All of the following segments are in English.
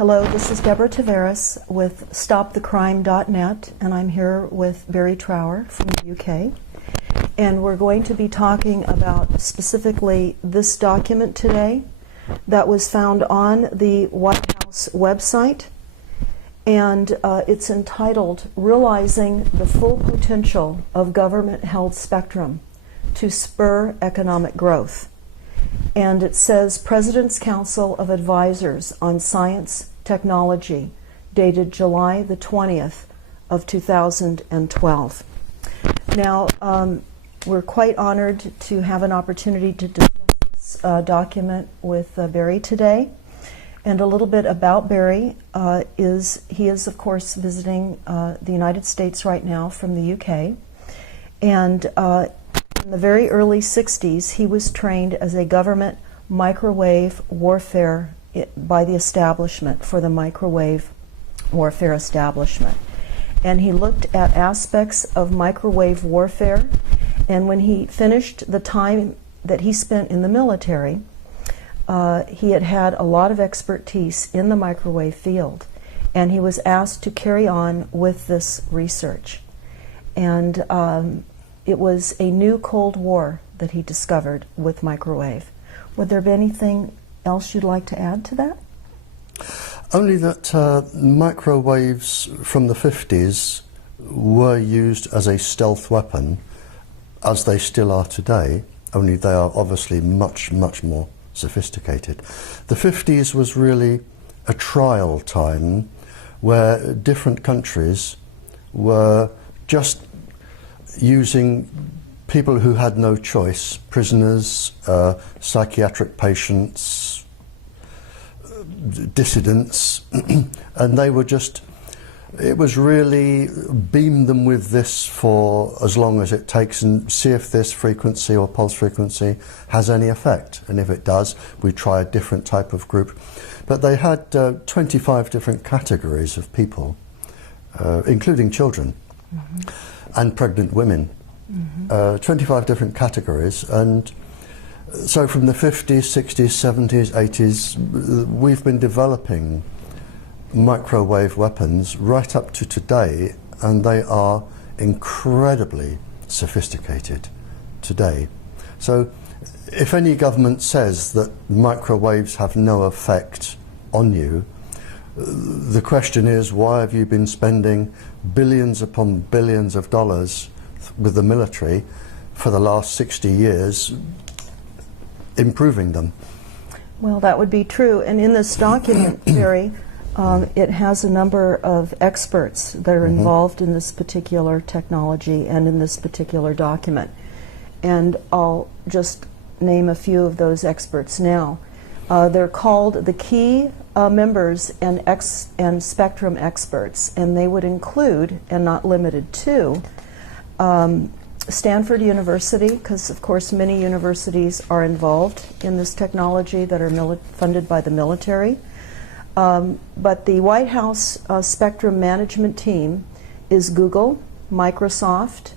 Hello, this is Deborah Tavares with StopTheCrime.net, and I'm here with Barrie Trower from the UK. And we're going to be talking about specifically this document today that was found on the White House website. And it's entitled, Realizing the Full Potential of Government-Held Spectrum to Spur Economic Growth. And it says, President's Council of Advisors on Science Technology, dated July the 20th of 2012. Now, we're quite honored to have an opportunity to discuss this document with Barrie today. And a little bit about Barrie he is of course visiting the United States right now from the UK. And in the very early 60s, he was trained as a government microwave warfare by the establishment, for the microwave warfare establishment. And he looked at aspects of microwave warfare, and when he finished the time that he spent in the military, he had a lot of expertise in the microwave field, and he was asked to carry on with this research. And it was a new Cold War that he discovered with microwave. Would there be anything else you'd like to add to that? Only that microwaves from the 50s were used as a stealth weapon, as they still are today, only they are obviously much, much more sophisticated. The 50s was really a trial time where different countries were just using people who had no choice, prisoners, psychiatric patients, dissidents, and they were just, it was really beam them with this for as long as it takes and see if this frequency or pulse frequency has any effect. And if it does, we try a different type of group. But they had 25 different categories of people, including children. And pregnant women, 25 different categories. And so from the 50s, 60s, 70s, 80s, we've been developing microwave weapons right up to today, and they are incredibly sophisticated today. So if any government says that microwaves have no effect on you, the question is, why have you been spending billions upon billions of dollars with the military for the last 60 years improving them? Well, that would be true. And in this document, Barrie, it has a number of experts that are involved in this particular technology and in this particular document. And I'll just name a few of those experts now. They're called the key members and spectrum experts, and they would include, and not limited to, Stanford University, because of course many universities are involved in this technology that are funded by the military. But the White House spectrum management team is Google, Microsoft,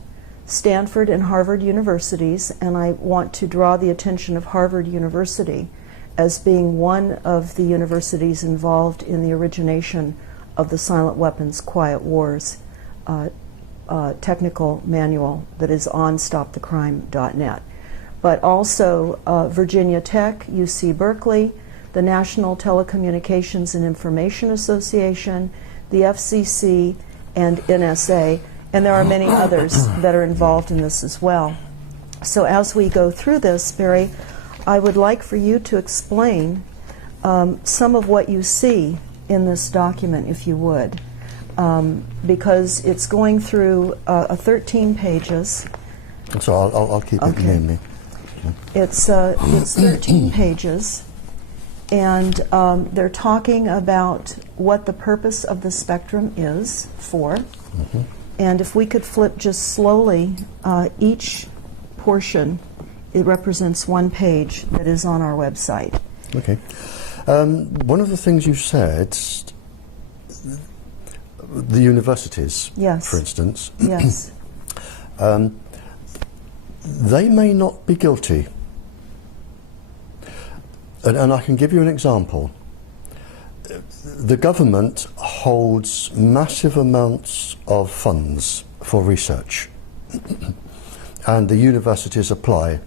Stanford, and Harvard universities, and I want to draw the attention of Harvard University as being one of the universities involved in the origination of the Silent Weapons Quiet Wars technical manual that is on StopTheCrime.net. But also Virginia Tech, UC Berkeley, the National Telecommunications and Information Association, the FCC, and NSA, and there are many others that are involved in this as well. So as we go through this, Barrie, I would like for you to explain some of what you see in this document, if you would, because it's going through 13 pages. So I'll keep it near me. It's 13 pages, and they're talking about what the purpose of the spectrum is for. And if we could flip just slowly, each portion, it represents one page that is on our website. Okay. One of the things you said, the universities, yes, for instance, yes, they may not be guilty. And I can give you an example. the government holds massive amounts of funds for research, and the universities apply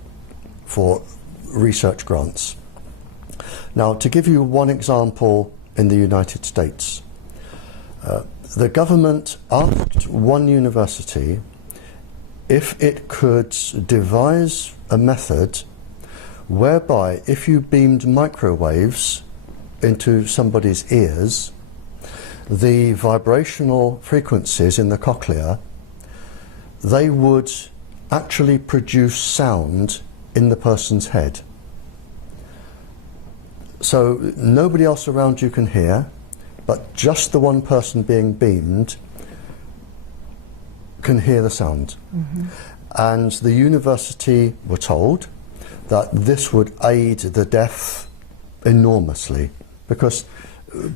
for research grants. Now, to give you one example in the United States, the government asked one university if it could devise a method whereby if you beamed microwaves into somebody's ears, the vibrational frequencies in the cochlea, they would actually produce sound in the person's head. So nobody else around you can hear, but just the one person being beamed can hear the sound. And the university were told that this would aid the deaf enormously, because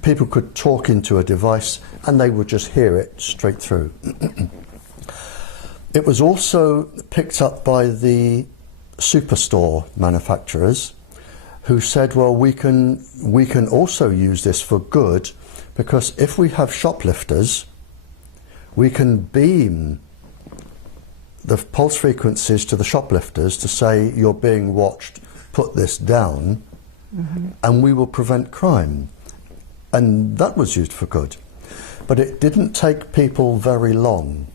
people could talk into a device and they would just hear it straight through. It was also picked up by the superstore manufacturers, who said, well, we can also use this for good, because if we have shoplifters, we can beam the pulse frequencies to the shoplifters to say, you're being watched, put this down, and we will prevent crime. And that was used for good. But it didn't take people very long,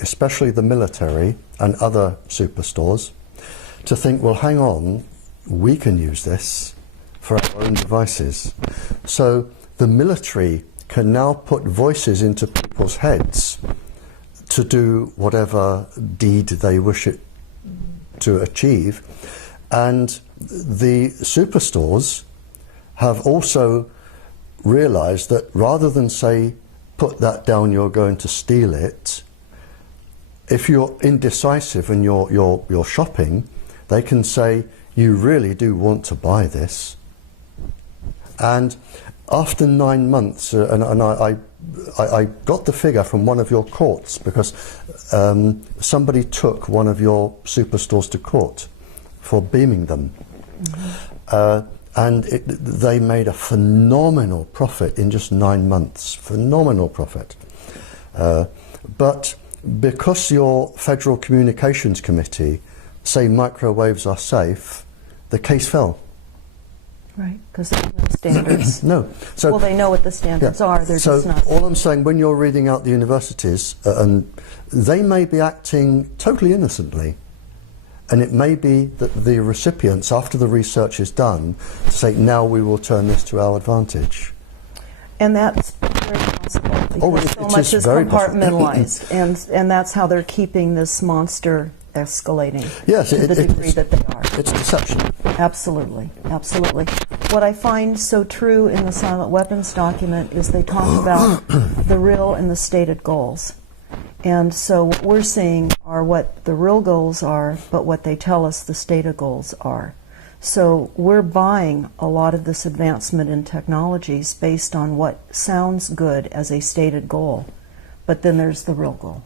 especially the military and other superstores, to think, well, hang on, we can use this for our own devices. So the military can now put voices into people's heads to do whatever deed they wish it to achieve. And the superstores have also realized that rather than say, put that down, you're going to steal it, if you're indecisive and you're shopping, they can say, you really do want to buy this. And after 9 months, and I got the figure from one of your courts, because somebody took one of your superstores to court for beaming them. And they made a phenomenal profit in just 9 months. Phenomenal profit. But because your Federal Communications Committee say microwaves are safe, the case fell. Right, because there's no standards. No. So, well, they know what the standards are. They're just not. All I'm saying, when you're reading out the universities, and they may be acting totally innocently, and it may be that the recipients, after the research is done, say, now we will turn this to our advantage. And that's very possible, because so much is very compartmentalized, and that's how they're keeping this monster escalating. Yes, to the degree that they are. It's deception. Absolutely, absolutely. What I find so true in the silent weapons document is they talk about the real and the stated goals. And so what we're seeing are what the real goals are, but what they tell us the stated goals are. So we're buying a lot of this advancement in technologies based on what sounds good as a stated goal, but then there's the real goal.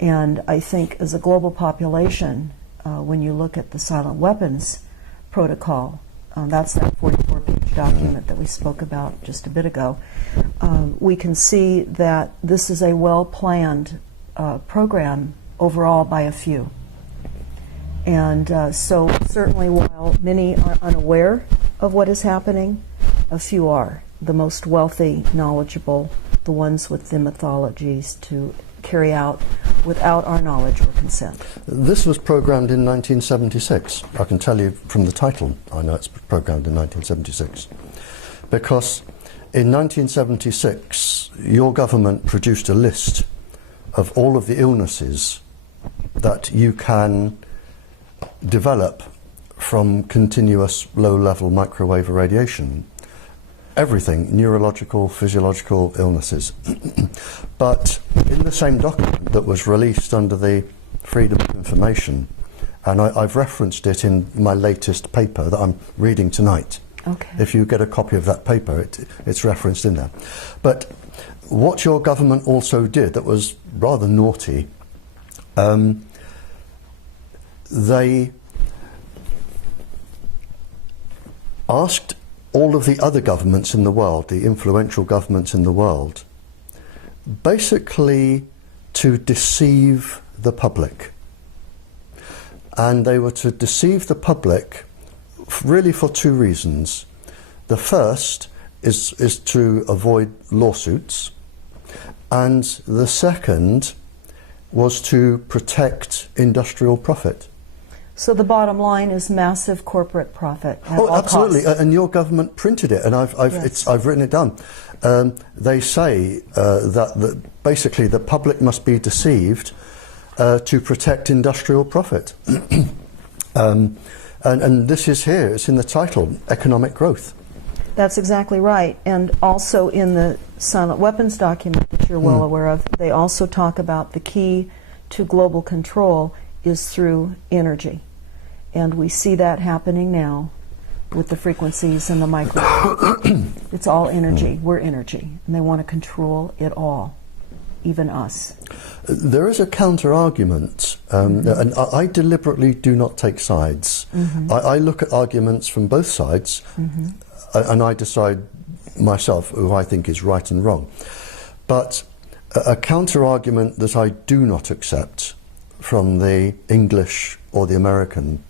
And I think as a global population, when you look at the silent weapons protocol, that's that 44-page document that we spoke about just a bit ago, we can see that this is a well-planned program overall by a few. And so certainly while many are unaware of what is happening, a few are. The most wealthy, knowledgeable, the ones with the mythologies to carry out without our knowledge or consent. This was programmed in 1976. I can tell you from the title, I know it's programmed in 1976. Because in 1976, your government produced a list of all of the illnesses that you can develop from continuous low-level microwave irradiation. Everything, neurological, physiological illnesses. But in the same document that was released under the Freedom of Information, and I've referenced it in my latest paper that I'm reading tonight. Okay. If you get a copy of that paper, it's referenced in there. But what your government also did that was rather naughty, they asked all of the other governments in the world, the influential governments in the world, basically to deceive the public. And they were to deceive the public really for two reasons. The first is to avoid lawsuits, and the second was to protect industrial profit. So the bottom line is massive corporate profit at all absolutely, costs. and your government printed it, and I've written it down. They say that basically the public must be deceived to protect industrial profit. And this is here, it's in the title, economic growth. That's exactly right. And also in the silent weapons document that you're well aware of, they also talk about the key to global control is through energy. And we see that happening now with the frequencies and the micro. It's all energy. We're energy. And they want to control it all, even us. There is a counter-argument, and I deliberately do not take sides. I look at arguments from both sides, and I decide myself who I think is right and wrong. But a counter-argument that I do not accept from the English or the American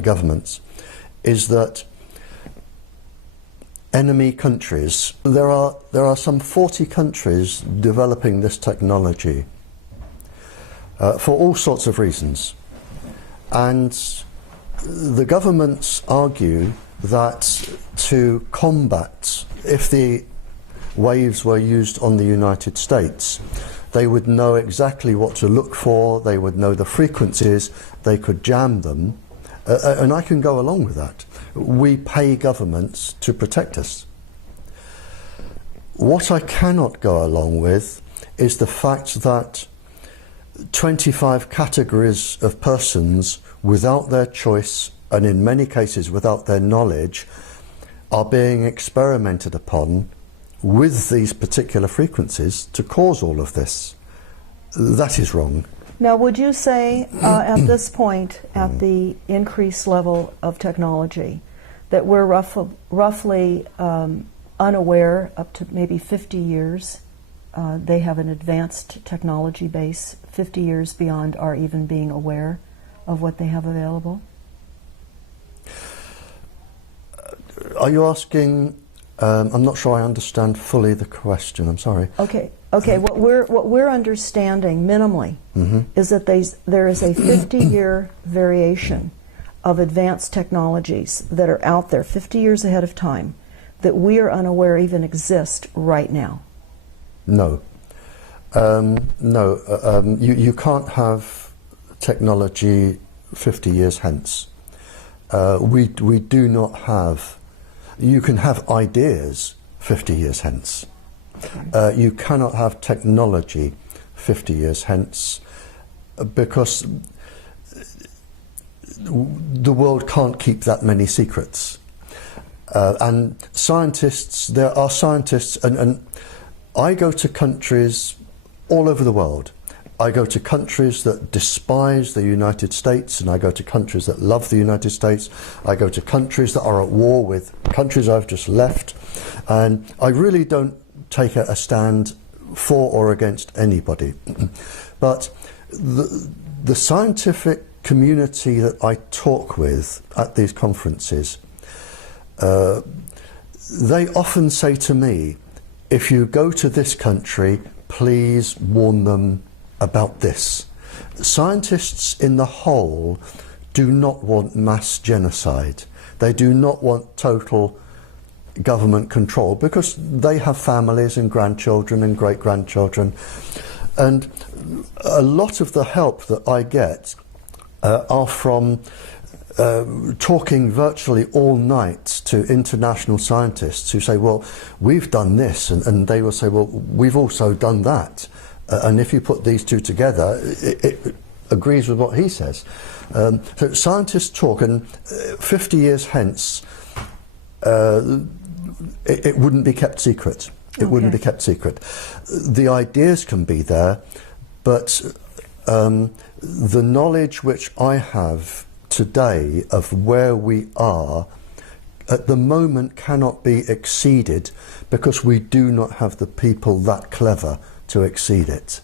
governments is that enemy countries, there are some 40 countries developing this technology for all sorts of reasons, and the governments argue that to combat, if the waves were used on the United States, they would know exactly what to look for, they would know the frequencies, they could jam them, and I can go along with that. We pay governments to protect us. What I cannot go along with is the fact that 25 categories of persons without their choice, and in many cases without their knowledge, are being experimented upon with these particular frequencies to cause all of this. That is wrong. Now, would you say at this point, at the increased level of technology, that we're roughly unaware up to maybe 50 years? They have an advanced technology base 50 years beyond our even being aware of what they have available? Are you asking? I'm not sure I understand fully the question. I'm sorry. Okay. What we're understanding minimally is that there is a 50-year variation of advanced technologies that are out there 50 years ahead of time that we are unaware even exist right now. No. You can't have technology 50 years hence. We do not have. You can have ideas 50 years hence. You cannot have technology 50 years hence because the world can't keep that many secrets. And scientists, there are scientists, and I go to countries all over the world. I go to countries that despise the United States, and I go to countries that love the United States. I go to countries that are at war with countries I've just left. And I really don't take a stand for or against anybody. But the scientific community that I talk with at these conferences, they often say to me, if you go to this country, please warn them about this. Scientists in the whole do not want mass genocide. They do not want total government control because they have families and grandchildren and great-grandchildren. And a lot of the help that I get are from talking virtually all night to international scientists who say, well, we've done this, and they will say, well, we've also done that. And if you put these two together, it agrees with what he says. So scientists talk, and 50 years hence, it wouldn't be kept secret. It wouldn't be kept secret. The ideas can be there, but the knowledge which I have today of where we are at the moment cannot be exceeded because we do not have the people that clever to exceed it.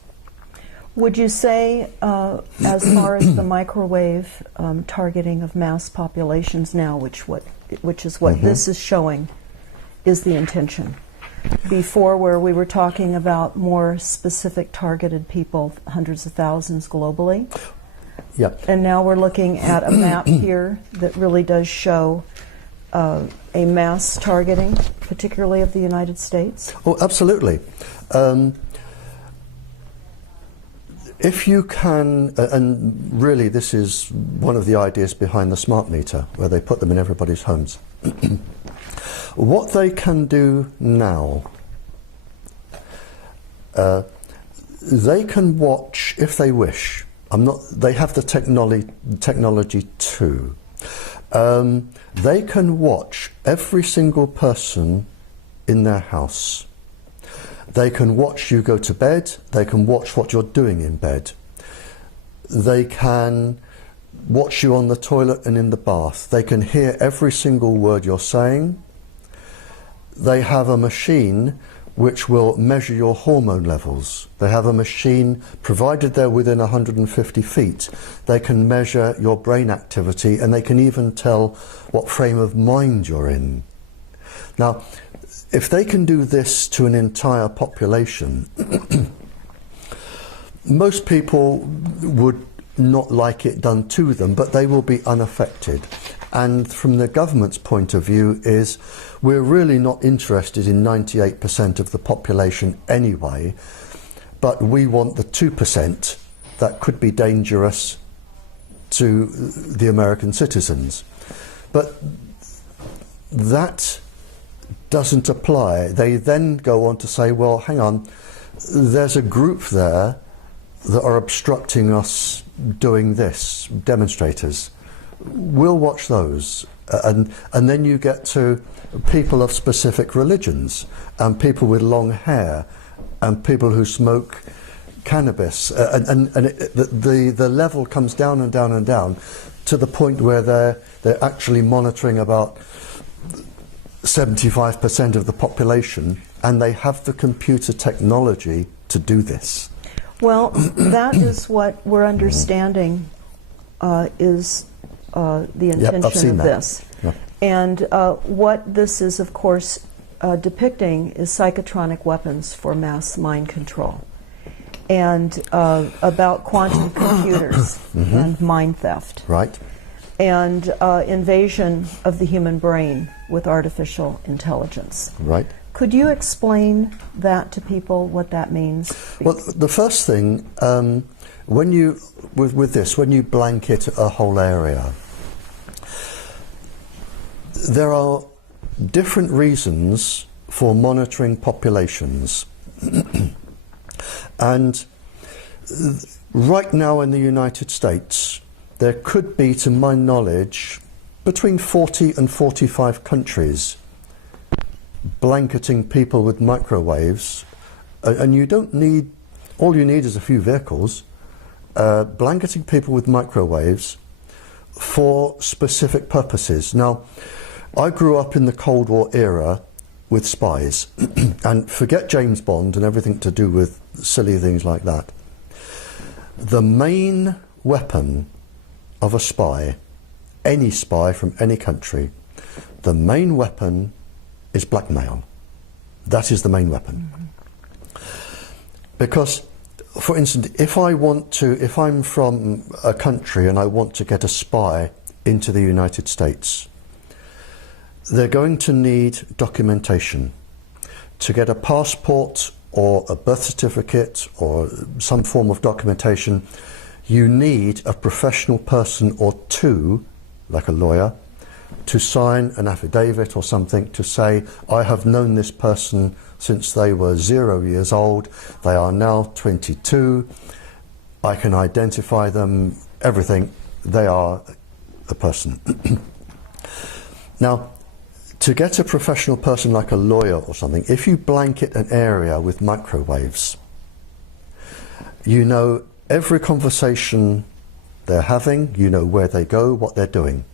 Would you say, as far as the microwave targeting of mass populations now, which is what this is showing, is the intention? Before, where we were talking about more specific targeted people, hundreds of thousands globally. Yep. And now we're looking at a map here that really does show a mass targeting, particularly of the United States. Oh, absolutely. If you can, and really this is one of the ideas behind the smart meter, where they put them in everybody's homes. What they can do now, they can watch, if they wish. They have the technology too. They can watch every single person in their house. They can watch you go to bed. They can watch what you're doing in bed. They can watch you on the toilet and in the bath. They can hear every single word you're saying. They have a machine which will measure your hormone levels. They have a machine, provided they're within 150 feet, they can measure your brain activity, and they can even tell what frame of mind you're in. Now, if they can do this to an entire population, most people would not like it done to them, but they will be unaffected. And from the government's point of view is, we're really not interested in 98% of the population anyway, but we want the 2% that could be dangerous to the American citizens. But that doesn't apply. They then go on to say, well, hang on, there's a group there that are obstructing us doing this, demonstrators. We'll watch those. And then you get to people of specific religions, and people with long hair, and people who smoke cannabis. The level comes down and down and down to the point where they're actually monitoring about 75% of the population, and they have the computer technology to do this. Well, that is what we're understanding is the intention of this. Yep. And what this is, of course, depicting is psychotronic weapons for mass mind control, and about quantum computers and mind theft. Right. And invasion of the human brain with artificial intelligence. Right. Could you explain that to people, what that means? Well, the first thing, when you blanket a whole area, there are different reasons for monitoring populations. And right now in the United States, there could be, to my knowledge, between 40 and 45 countries blanketing people with microwaves, and you don't need, all you need is a few vehicles, blanketing people with microwaves for specific purposes. Now, I grew up in the Cold War era with spies, and forget James Bond and everything to do with silly things like that. The main weapon of a spy, any spy from any country, the main weapon is blackmail. That is the main weapon. Because, for instance, if I'm from a country and I want to get a spy into the United States, they're going to need documentation. To get a passport or a birth certificate or some form of documentation, you need a professional person or two, like a lawyer, to sign an affidavit or something to say, I have known this person since they were 0 years old, they are now 22, I can identify them, everything, they are a person. Now, to get a professional person like a lawyer or something, if you blanket an area with microwaves, you know every conversation they're having, you know where they go, what they're doing.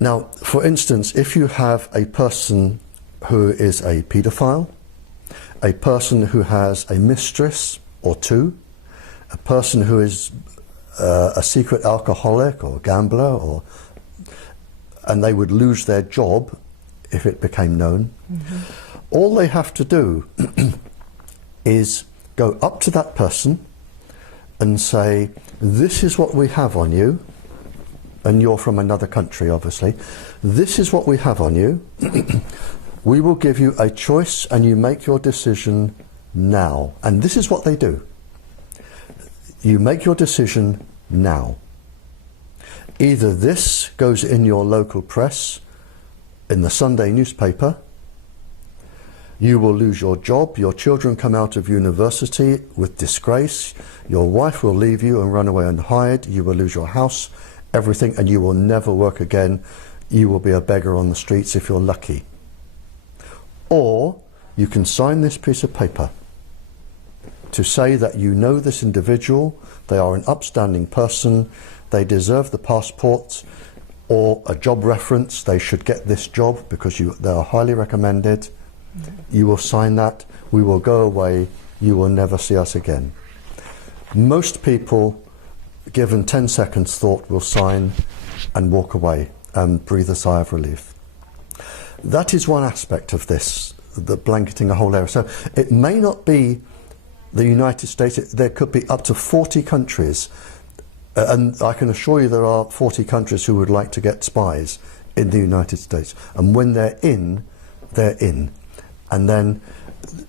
Now, for instance, if you have a person who is a paedophile, a person who has a mistress or two, a person who is a secret alcoholic or gambler, and they would lose their job if it became known, all they have to do is go up to that person and say, this is what we have on you, and you're from another country, obviously. This is what we have on you. We will give you a choice and you make your decision now. And this is what they do. You make your decision now. Either this goes in your local press, in the Sunday newspaper, you will lose your job, your children come out of university with disgrace, your wife will leave you and run away and hide, you will lose your house, everything, and you will never work again. You will be a beggar on the streets if you're lucky. Or you can sign this piece of paper to say that you know this individual, they are an upstanding person, they deserve the passport or a job reference, they should get this job because they are highly recommended. You will sign that, we will go away, you will never see us again. Most people, given 10 seconds thought, will sign and walk away and breathe a sigh of relief. That is one aspect of this, the blanketing a whole area. So it may not be the United States, there could be up to 40 countries, and I can assure you there are 40 countries who would like to get spies in the United States. And when they're in, they're in. And then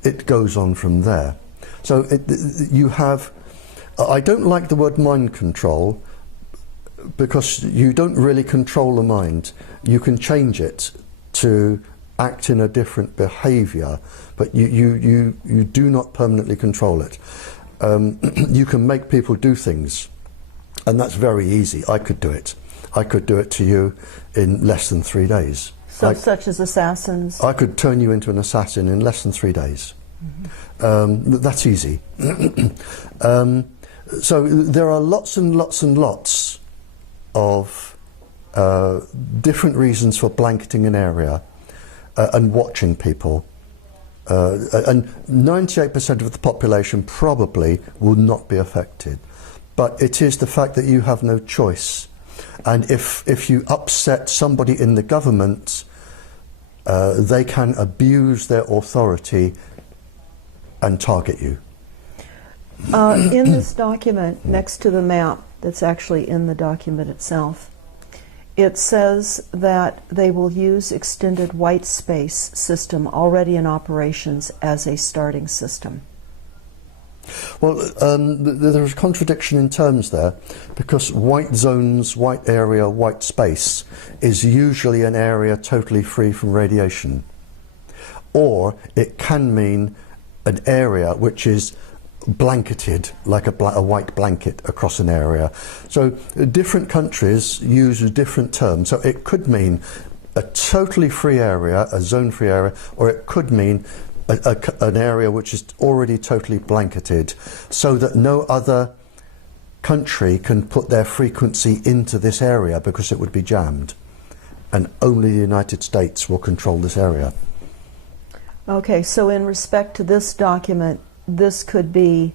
it goes on from there. So you have, I don't like the word mind control, because you don't really control the mind. You can change it to act in a different behaviour, but you do not permanently control it. You can make people do things, and that's very easy. I could do it. I could do it to you in less than 3 days. So such as assassins? I could turn you into an assassin in less than 3 days. That's easy. So there are lots and lots and lots of different reasons for blanketing an area and watching people. And 98% of the population probably will not be affected. But it is the fact that you have no choice. And if you upset somebody in the government, they can abuse their authority and target you. In this document, next to the map that's actually in the document itself, it says that they will use extended white space system already in operations as a starting system. Well, there's a contradiction in terms there, because white zones, white area, white space is usually an area totally free from radiation. Or it can mean an area which is blanketed, like a white blanket across an area. So different countries use different terms. So it could mean a totally free area, a zone-free area, or it could mean an area which is already totally blanketed, so that no other country can put their frequency into this area because it would be jammed, and only the United States will control this area. Okay, so in respect to this document, this could be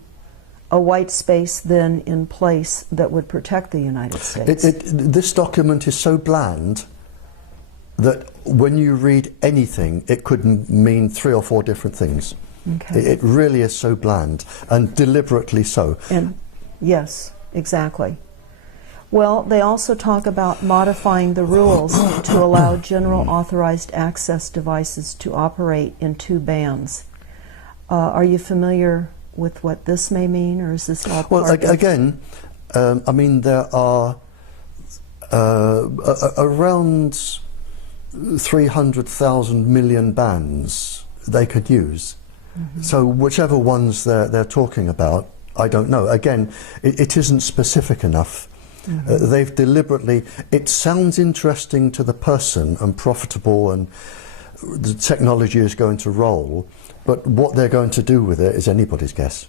a white space then in place that would protect the United States. This document is so bland that when you read anything, it could mean 3 or 4 different things. Okay. It really is so bland, and deliberately so. And yes, exactly. Well, they also talk about modifying the rules to allow general authorized access devices to operate in 2 bands. Are you familiar with what this may mean, or is this all part Well, again, I mean, there are around 300,000 million bands they could use. So whichever ones they're talking about, I don't know. Again, it isn't specific enough. They've deliberately, it sounds interesting to the person and profitable, and the technology is going to roll, but what they're going to do with it is anybody's guess.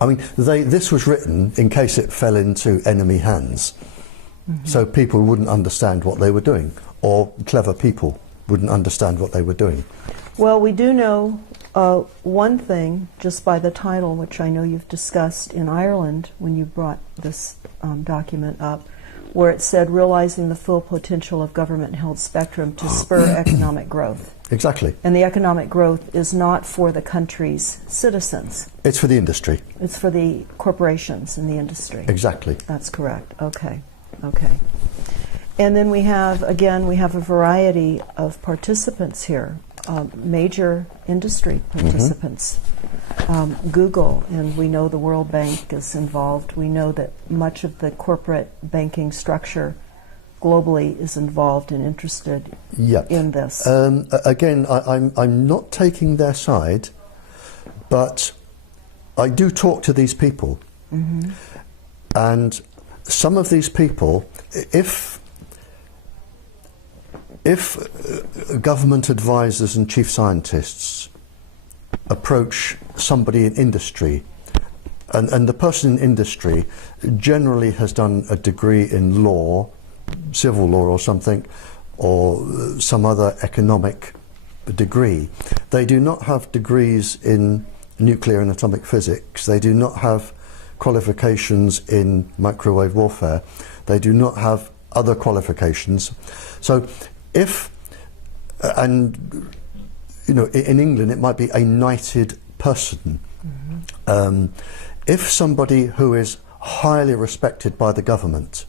I mean, this was written in case it fell into enemy hands. So people wouldn't understand what they were doing, or clever people wouldn't understand what they were doing. Well, we do know one thing just by the title, which I know you've discussed in Ireland when you brought this document up, where it said realizing the full potential of government-held spectrum to spur economic growth. Exactly. And the economic growth is not for the country's citizens. It's for the industry. It's for the corporations in the industry. Exactly. That's correct. Okay. Okay. And then we have a variety of participants here, major industry participants. Google, and we know the World Bank is involved. We know that much of the corporate banking structure globally is involved and interested in this. Again, I'm not taking their side, but I do talk to these people. And some of these people, if government advisors and chief scientists approach somebody in industry, and the person in industry generally has done a degree in law, civil law or something, or some other economic degree. They do not have degrees in nuclear and atomic physics. They do not have qualifications in microwave warfare. They do not have other qualifications. So if, and you know, in England it might be a knighted person. If somebody who is highly respected by the government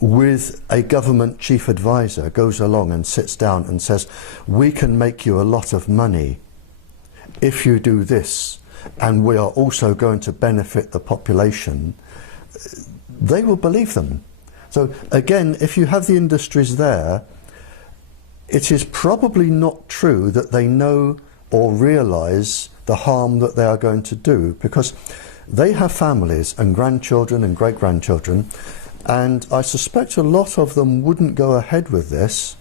with a government chief advisor goes along and sits down and says, we can make you a lot of money if you do this, and we are also going to benefit the population, they will believe them. So again, if you have the industries there, it is probably not true that they know or realise the harm that they are going to do, because they have families and grandchildren and great-grandchildren, and I suspect a lot of them wouldn't go ahead with this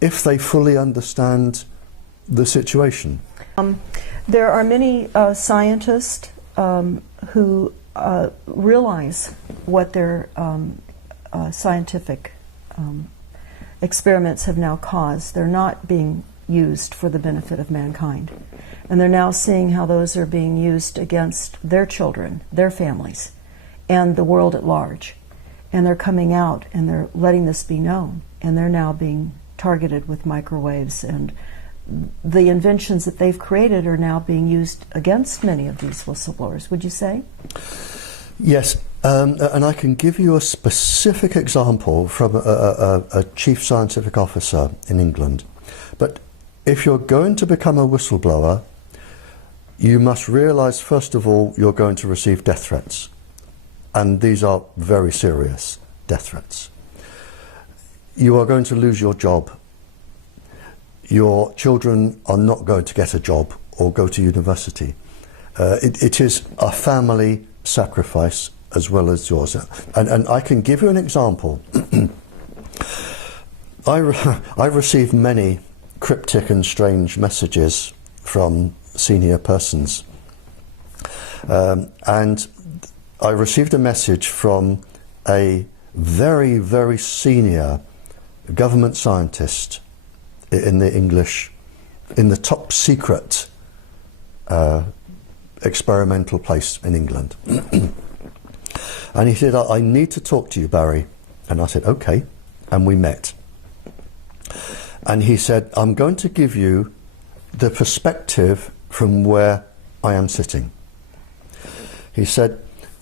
if they fully understand the situation. There are many scientists who realize what their scientific experiments have now caused. They're not being used for the benefit of mankind. And they're now seeing how those are being used against their children, their families, and the world at large. And they're coming out and they're letting this be known. And they're now being targeted with microwaves, and the inventions that they've created are now being used against many of these whistleblowers, would you say? Yes, and I can give you a specific example from a chief scientific officer in England. But if you're going to become a whistleblower, you must realise, first of all, you're going to receive death threats. And these are very serious death threats. You are going to lose your job. Your children are not going to get a job or go to university. It is a family sacrifice as well as yours. And I can give you an example. I received many cryptic and strange messages from senior persons. And I received a message from a very, very senior government scientist in the top secret experimental place in England. And he said, I need to talk to you, Barrie. And I said, okay. And we met. And he said, I'm going to give you the perspective from where I am sitting. He said,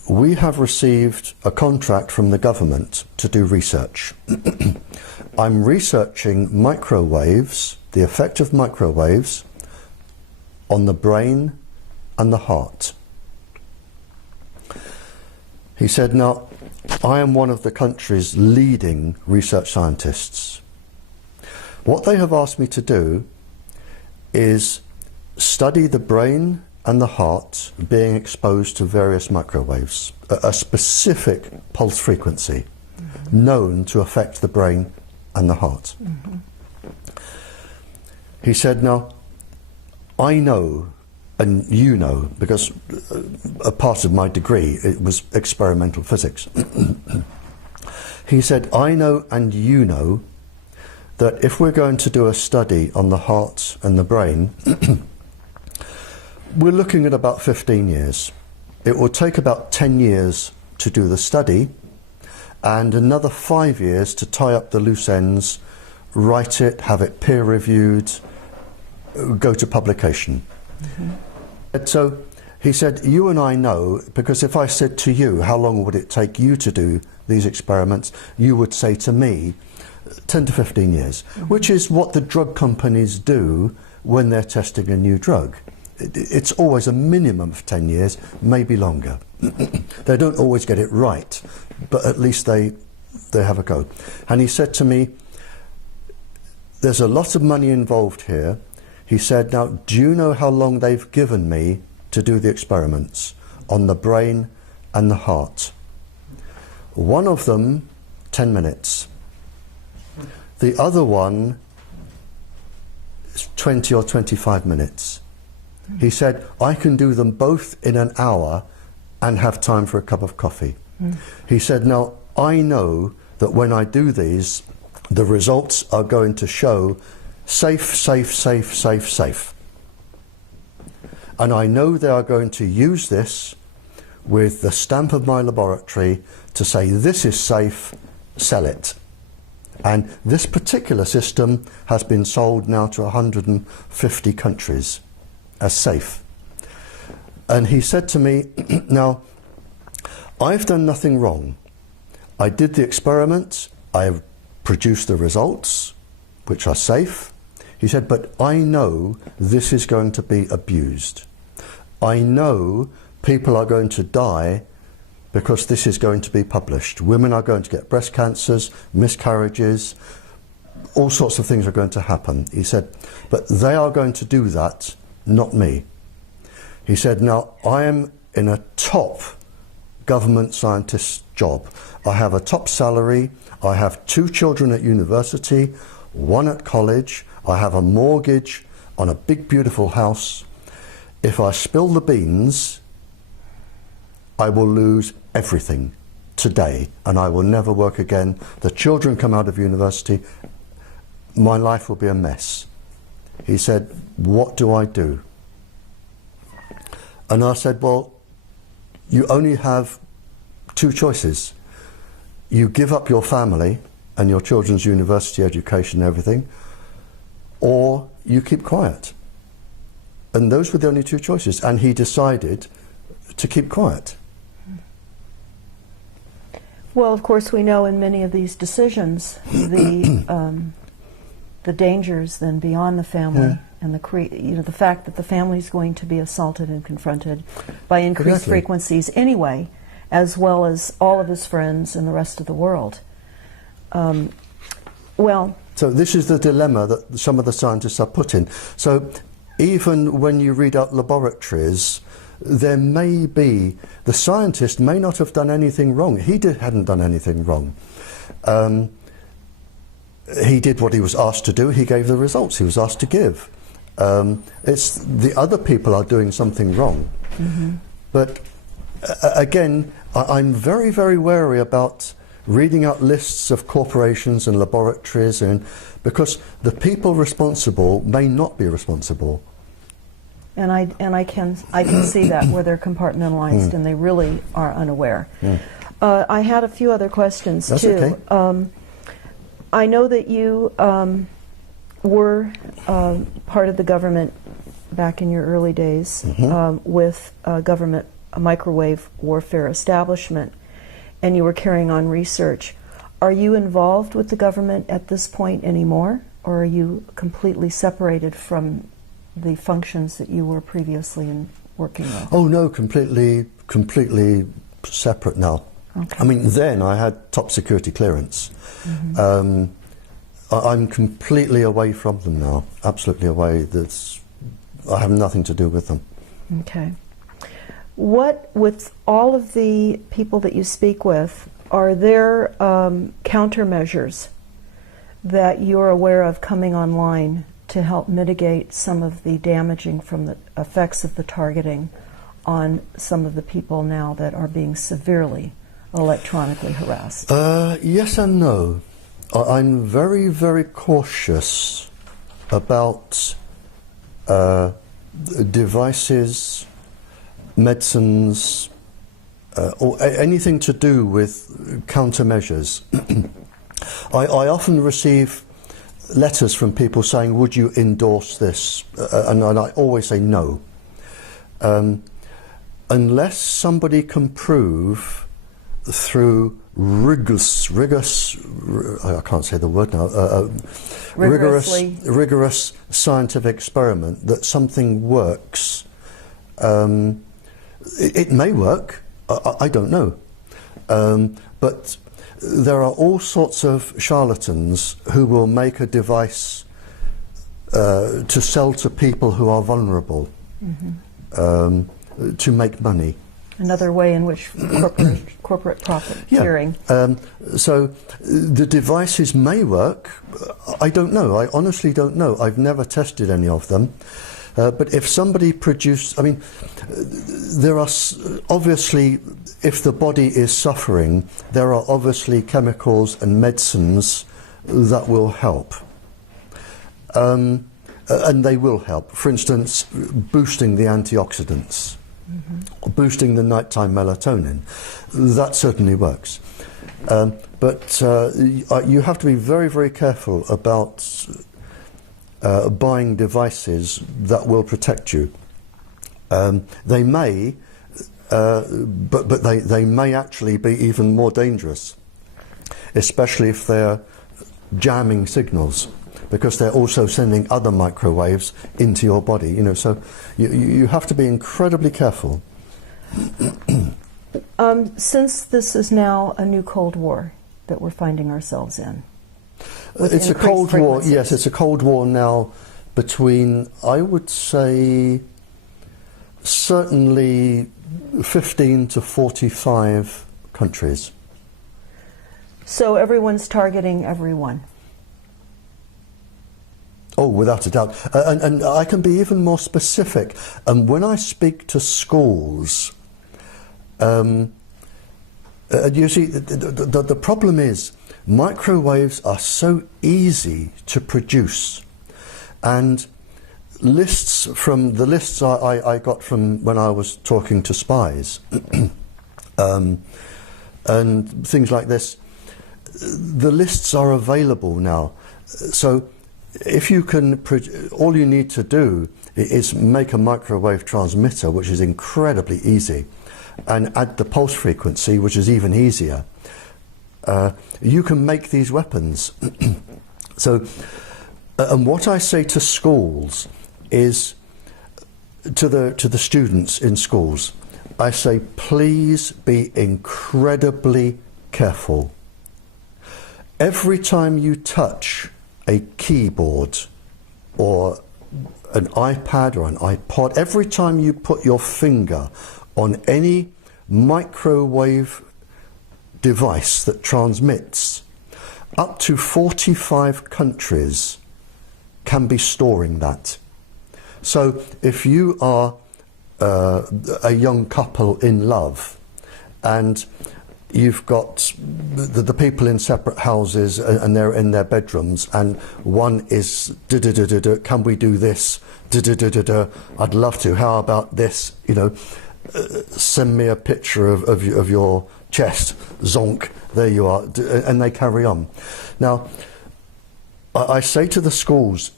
we have received a contract from the government to do research. I'm researching microwaves, the effect of microwaves on the brain and the heart. He said, now, I am one of the country's leading research scientists. What they have asked me to do is study the brain and the heart being exposed to various microwaves, a specific pulse frequency known to affect the brain and the heart. He said, now, I know, and you know, because a part of my degree, it was experimental physics. he said, I know and you know that if we're going to do a study on the heart and the brain, we're looking at about 15 years. It will take about 10 years to do the study and another 5 years to tie up the loose ends, write it, have it peer reviewed, go to publication. Mm-hmm. So he said, you and I know, because if I said to you, how long would it take you to do these experiments, you would say to me, 10 to 15 years, mm-hmm. which is what the drug companies do when they're testing a new drug. It's always a minimum of 10 years, maybe longer. They don't always get it right, but at least they have a go. And he said to me, there's a lot of money involved here. He said, now, do you know how long they've given me to do the experiments on the brain and the heart? One of them, 10 minutes. The other one is 20 or 25 minutes. He said, I can do them both in an hour and have time for a cup of coffee. He said, now, I know that when I do these, the results are going to show safe, safe, safe, safe, safe. And I know they are going to use this with the stamp of my laboratory to say, this is safe, sell it. And this particular system has been sold now to 150 countries as safe. And he said to me, now, I've done nothing wrong. I did the experiment, I have produced the results, which are safe. He said, but I know this is going to be abused. I know people are going to die because this is going to be published. Women are going to get breast cancers, miscarriages, all sorts of things are going to happen. He said, but they are going to do that, not me. He said, now, I am in a top government scientist's job. I have a top salary, I have 2 children at university, 1 at college, I have a mortgage on a big beautiful house. If I spill the beans, I will lose everything today and I will never work again. The children come out of university, my life will be a mess. He said, what do I do? And I said, well, you only have 2 choices. You give up your family and your children's university education and everything, or you keep quiet. And those were the only 2 choices. And he decided to keep quiet. Well, of course, we know in many of these decisions the dangers then beyond the family, and the fact that the family is going to be assaulted and confronted by increased frequencies anyway, as well as all of his friends and the rest of the world. So this is the dilemma that some of the scientists are put in. So even when you read out laboratories, there may be, the scientist may not have done anything wrong. He hadn't done anything wrong. He did what he was asked to do. He gave the results he was asked to give. It's the other people are doing something wrong. Mm-hmm. But again, I'm very, very wary about reading out lists of corporations and laboratories, and because the people responsible may not be responsible. And I can see that where they're compartmentalized and they really are unaware. I had a few other questions too. Okay. I know that you were part of the government back in your early days with government microwave warfare establishment, and you were carrying on research. Are you involved with the government at this point anymore, or are you completely separated from the functions that you were previously working with? Oh no, completely separate now. Okay. I mean, then I had top security clearance. I'm completely away from them now, absolutely away. I have nothing to do with them. Okay. What, with all of the people that you speak with, are there countermeasures that you're aware of coming online to help mitigate some of the damaging from the effects of the targeting on some of the people now that are being severely electronically harassed? Yes and no. I'm very, very cautious about devices, medicines, or anything to do with countermeasures. I often receive letters from people saying, would you endorse this? And I always say no. Unless somebody can prove through rigorous, I can't say the word now, rigorous scientific experiment that something works, it may work, I don't know. But there are all sorts of charlatans who will make a device to sell to people who are vulnerable, to make money. Another way in which corporate profiteering. So the devices may work. I don't know. I honestly don't know. I've never tested any of them. But if somebody produced, I mean, there are obviously, if the body is suffering, there are obviously chemicals and medicines that will help. And they will help. For instance, boosting the antioxidants, boosting the nighttime melatonin. That certainly works. But you have to be very, very careful about buying devices that will protect you. They may, but they may actually be even more dangerous, especially if they're jamming signals, because they're also sending other microwaves into your body. You know, so you have to be incredibly careful. Since this is now a new Cold War that we're finding ourselves in, it's a Cold War. Yes, it's a Cold War now between, I would say, certainly 15 to 45 countries. So everyone's targeting everyone. Oh, without a doubt. And I can be even more specific. When I speak to schools, you see, the problem is microwaves are so easy to produce. And lists I got from when I was talking to spies, and things like this, the lists are available now. So if you can, all you need to do is make a microwave transmitter, which is incredibly easy, and add the pulse frequency, which is even easier. You can make these weapons. So, and what I say to schools is, to the students in schools, I say, please be incredibly careful. Every time you touch a keyboard or an iPad or an iPod, every time you put your finger on any microwave device that transmits, up to 45 countries can be storing that. So if you are a young couple in love and you've got the people in separate houses and they're in their bedrooms, and one is can we do this, I'd love to, how about this, you know, send me a picture of your chest, zonk, there you are, and they carry on. Now I say to the schools,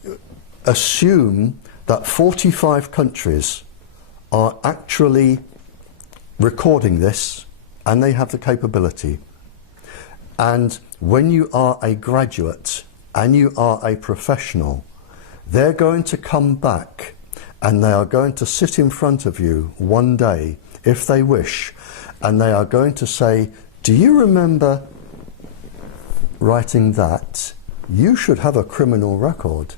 assume that 45 countries are actually recording this, and they have the capability. And when you are a graduate and you are a professional, they're going to come back and they are going to sit in front of you one day, if they wish, and they are going to say, do you remember writing that? You should have a criminal record.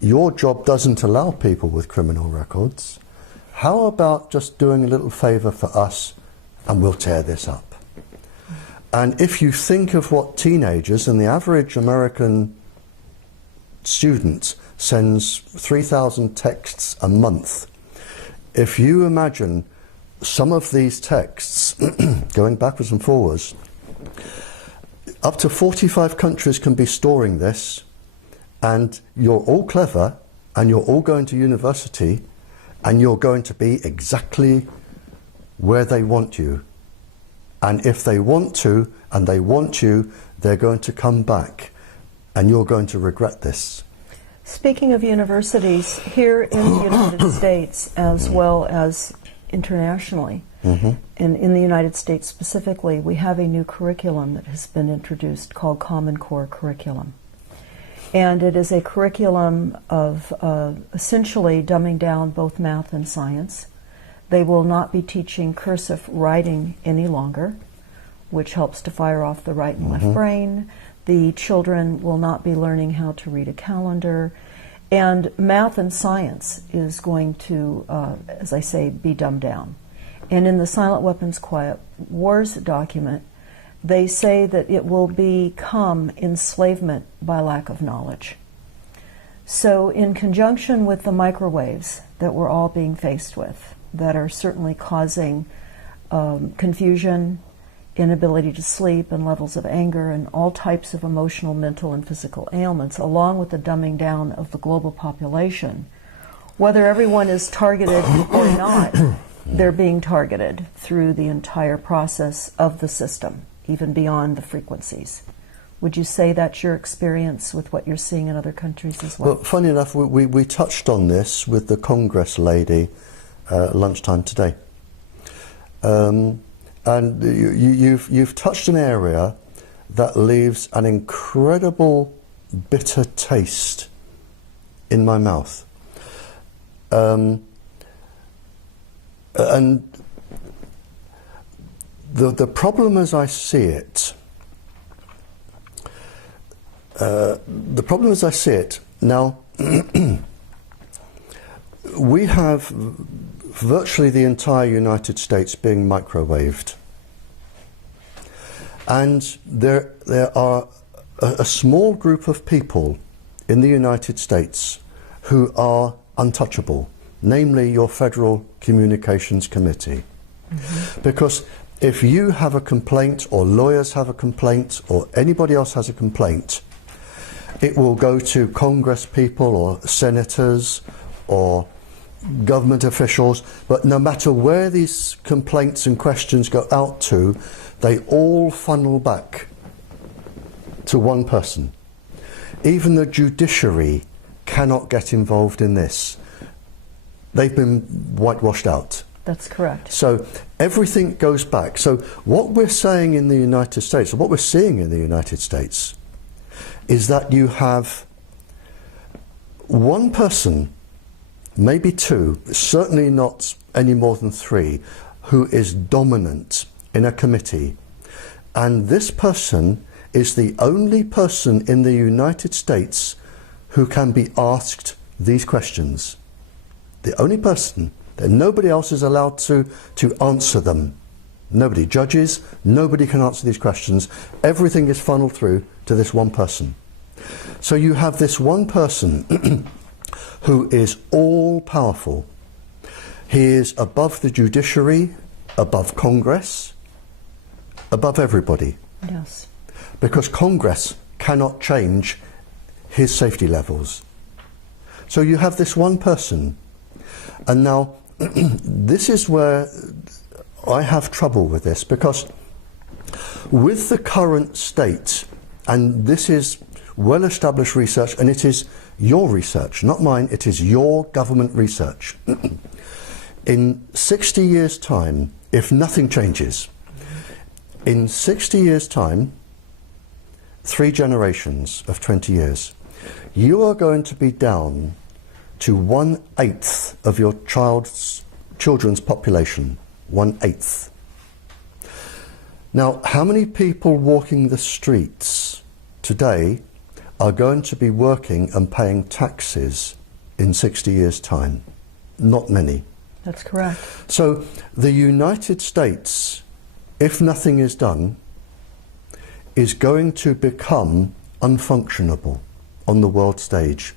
Your job doesn't allow people with criminal records. How about just doing a little favour for us and we'll tear this up? And if you think of what teenagers, and the average American student sends 3,000 texts a month, if you imagine some of these texts going backwards and forwards. Up to 45 countries can be storing this, and you're all clever, and you're all going to university, and you're going to be exactly where they want you. And if they want to, and they want you, they're going to come back, and you're going to regret this. Speaking of universities, here in the United States, as well as internationally, and in the United States specifically, we have a new curriculum that has been introduced called Common Core Curriculum. And it is a curriculum of essentially dumbing down both math and science. They will not be teaching cursive writing any longer, which helps to fire off the right and left brain. The children will not be learning how to read a calendar. And math and science is going to, as I say, be dumbed down. And in the Silent Weapons Quiet Wars document, they say that it will become enslavement by lack of knowledge. So in conjunction with the microwaves that we're all being faced with, that are certainly causing confusion, inability to sleep, and levels of anger, and all types of emotional, mental, and physical ailments, along with the dumbing down of the global population, whether everyone is targeted or not, they're being targeted through the entire process of the system, even beyond the frequencies. Would you say that's your experience with what you're seeing in other countries as well? Well, funny enough, we touched on this with the Congress lady lunchtime today. And you've touched an area that leaves an incredible bitter taste in my mouth. And the problem as I see it, now, we have virtually the entire United States being microwaved. And there are a small group of people in the United States who are untouchable, namely your Federal Communications Committee. Because if you have a complaint, or lawyers have a complaint, or anybody else has a complaint, it will go to Congress people or senators or government officials, but no matter where these complaints and questions go out to, they all funnel back to one person. Even the judiciary cannot get involved in this. They've been whitewashed out. That's correct. So everything goes back. So what we're saying in the United States, or what we're seeing in the United States, is that you have one person, maybe two, certainly not any more than three, who is dominant in a committee. And this person is the only person in the United States who can be asked these questions. The only person, that nobody else is allowed to answer them. Nobody, judges, nobody can answer these questions. Everything is funneled through to this one person. So you have this one person who is all powerful. He is above the judiciary, above Congress, above everybody. Yes. Because Congress cannot change his safety levels. So you have this one person. And now, this is where I have trouble with this, because with the current state, and this is well-established research, and it is your research, not mine, it is your government research. In 60 years' time, if nothing changes, in 60 years' time, 3 generations of 20 years, you are going to be down to 1/8 of your children's population. 1/8. Now, how many people walking the streets today are going to be working and paying taxes in 60 years' time? Not many. That's correct. So the United States, if nothing is done, is going to become unfunctionable on the world stage.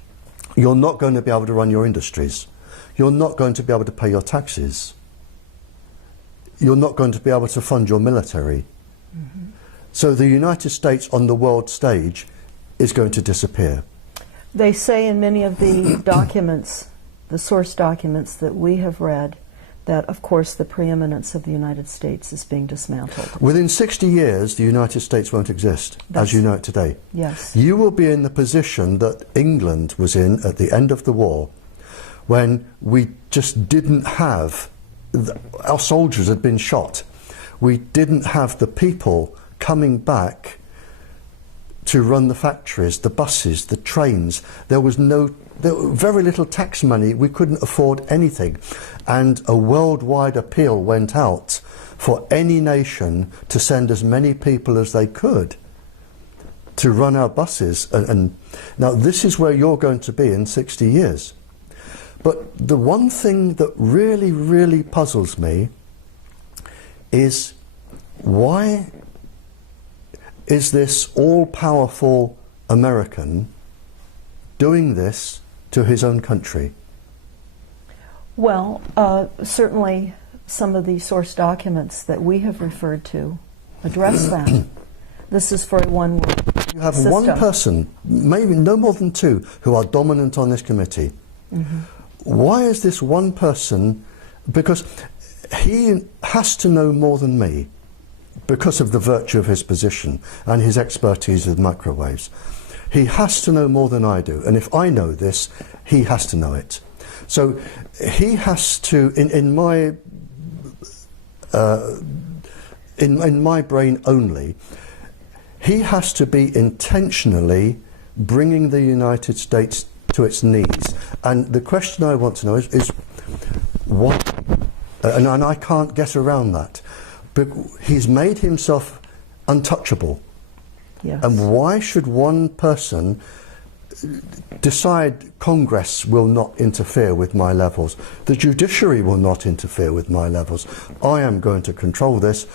You're not going to be able to run your industries. You're not going to be able to pay your taxes. you're not going to be able to fund your military. So the United States on the world stage is going to disappear. They say in many of the documents, the source documents that we have read, that of course the preeminence of the United States is being dismantled. Within 60 years, the United States won't exist, as you know it today. Yes. You will be in the position that England was in at the end of the war, when we just didn't have, our soldiers had been shot. We didn't have the people coming back to run the factories, the buses, the trains. There was very little tax money. We couldn't afford anything. And a worldwide appeal went out for any nation to send as many people as they could to run our buses. And now this is where you're going to be in 60 years. But the one thing that really, really puzzles me is, why is this all-powerful American doing this to his own country? Well, certainly some of the source documents that we have referred to address that. This is for a one-world You have system. one person, maybe no more than two, who are dominant on this committee. Why is this one person? Because he has to know more than me, because of the virtue of his position and his expertise with microwaves. He has to know more than I do, and if I know this, he has to know it. So he has to, in my brain only, he has to be intentionally bringing the United States to its knees. And the question I want to know is why? And I can't get around that. But he's made himself untouchable. Yes. And why should one person decide Congress will not interfere with my levels? The judiciary will not interfere with my levels. I am going to control this.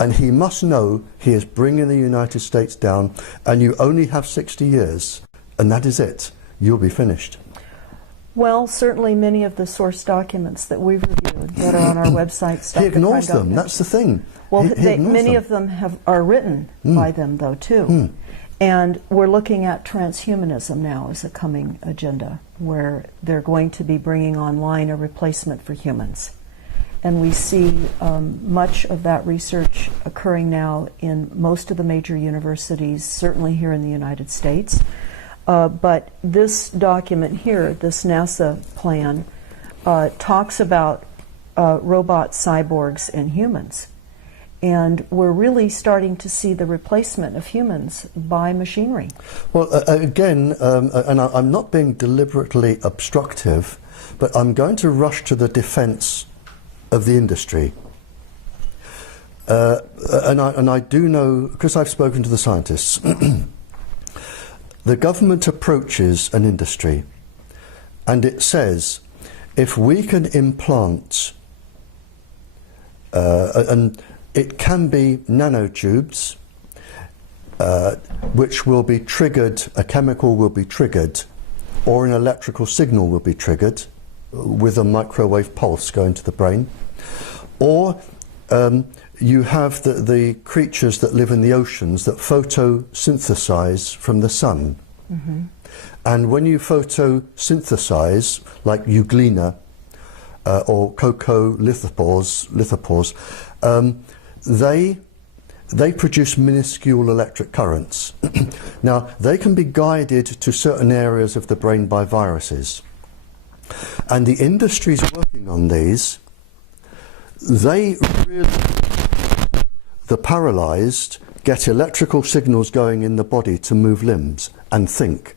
And he must know he is bringing the United States down, and you only have 60 years, and that is it. You'll be finished. Well, certainly many of the source documents that we've reviewed that are on our website. He ignores them. That's the thing. Well, he many them. of them are written by them, though, too. And we're looking at transhumanism now as a coming agenda, where they're going to be bringing online a replacement for humans. And we see much of that research occurring now in most of the major universities, certainly here in the United States. But this document here, this NASA plan, talks about robots, cyborgs, and humans. And we're really starting to see the replacement of humans by machinery. Well, again, and I'm not being deliberately obstructive, but I'm going to rush to the defense of the industry. And I do know, because I've spoken to the scientists, the government approaches an industry and it says, if we can implant, and it can be nanotubes, which will be triggered, a chemical will be triggered, or an electrical signal will be triggered with a microwave pulse going to the brain, or you have the creatures that live in the oceans that photosynthesize from the sun. And when you photosynthesize, like euglena or lithophores, they produce minuscule electric currents. Now, they can be guided to certain areas of the brain by viruses. And the industries working on these, they really, the paralyzed get electrical signals going in the body to move limbs and think.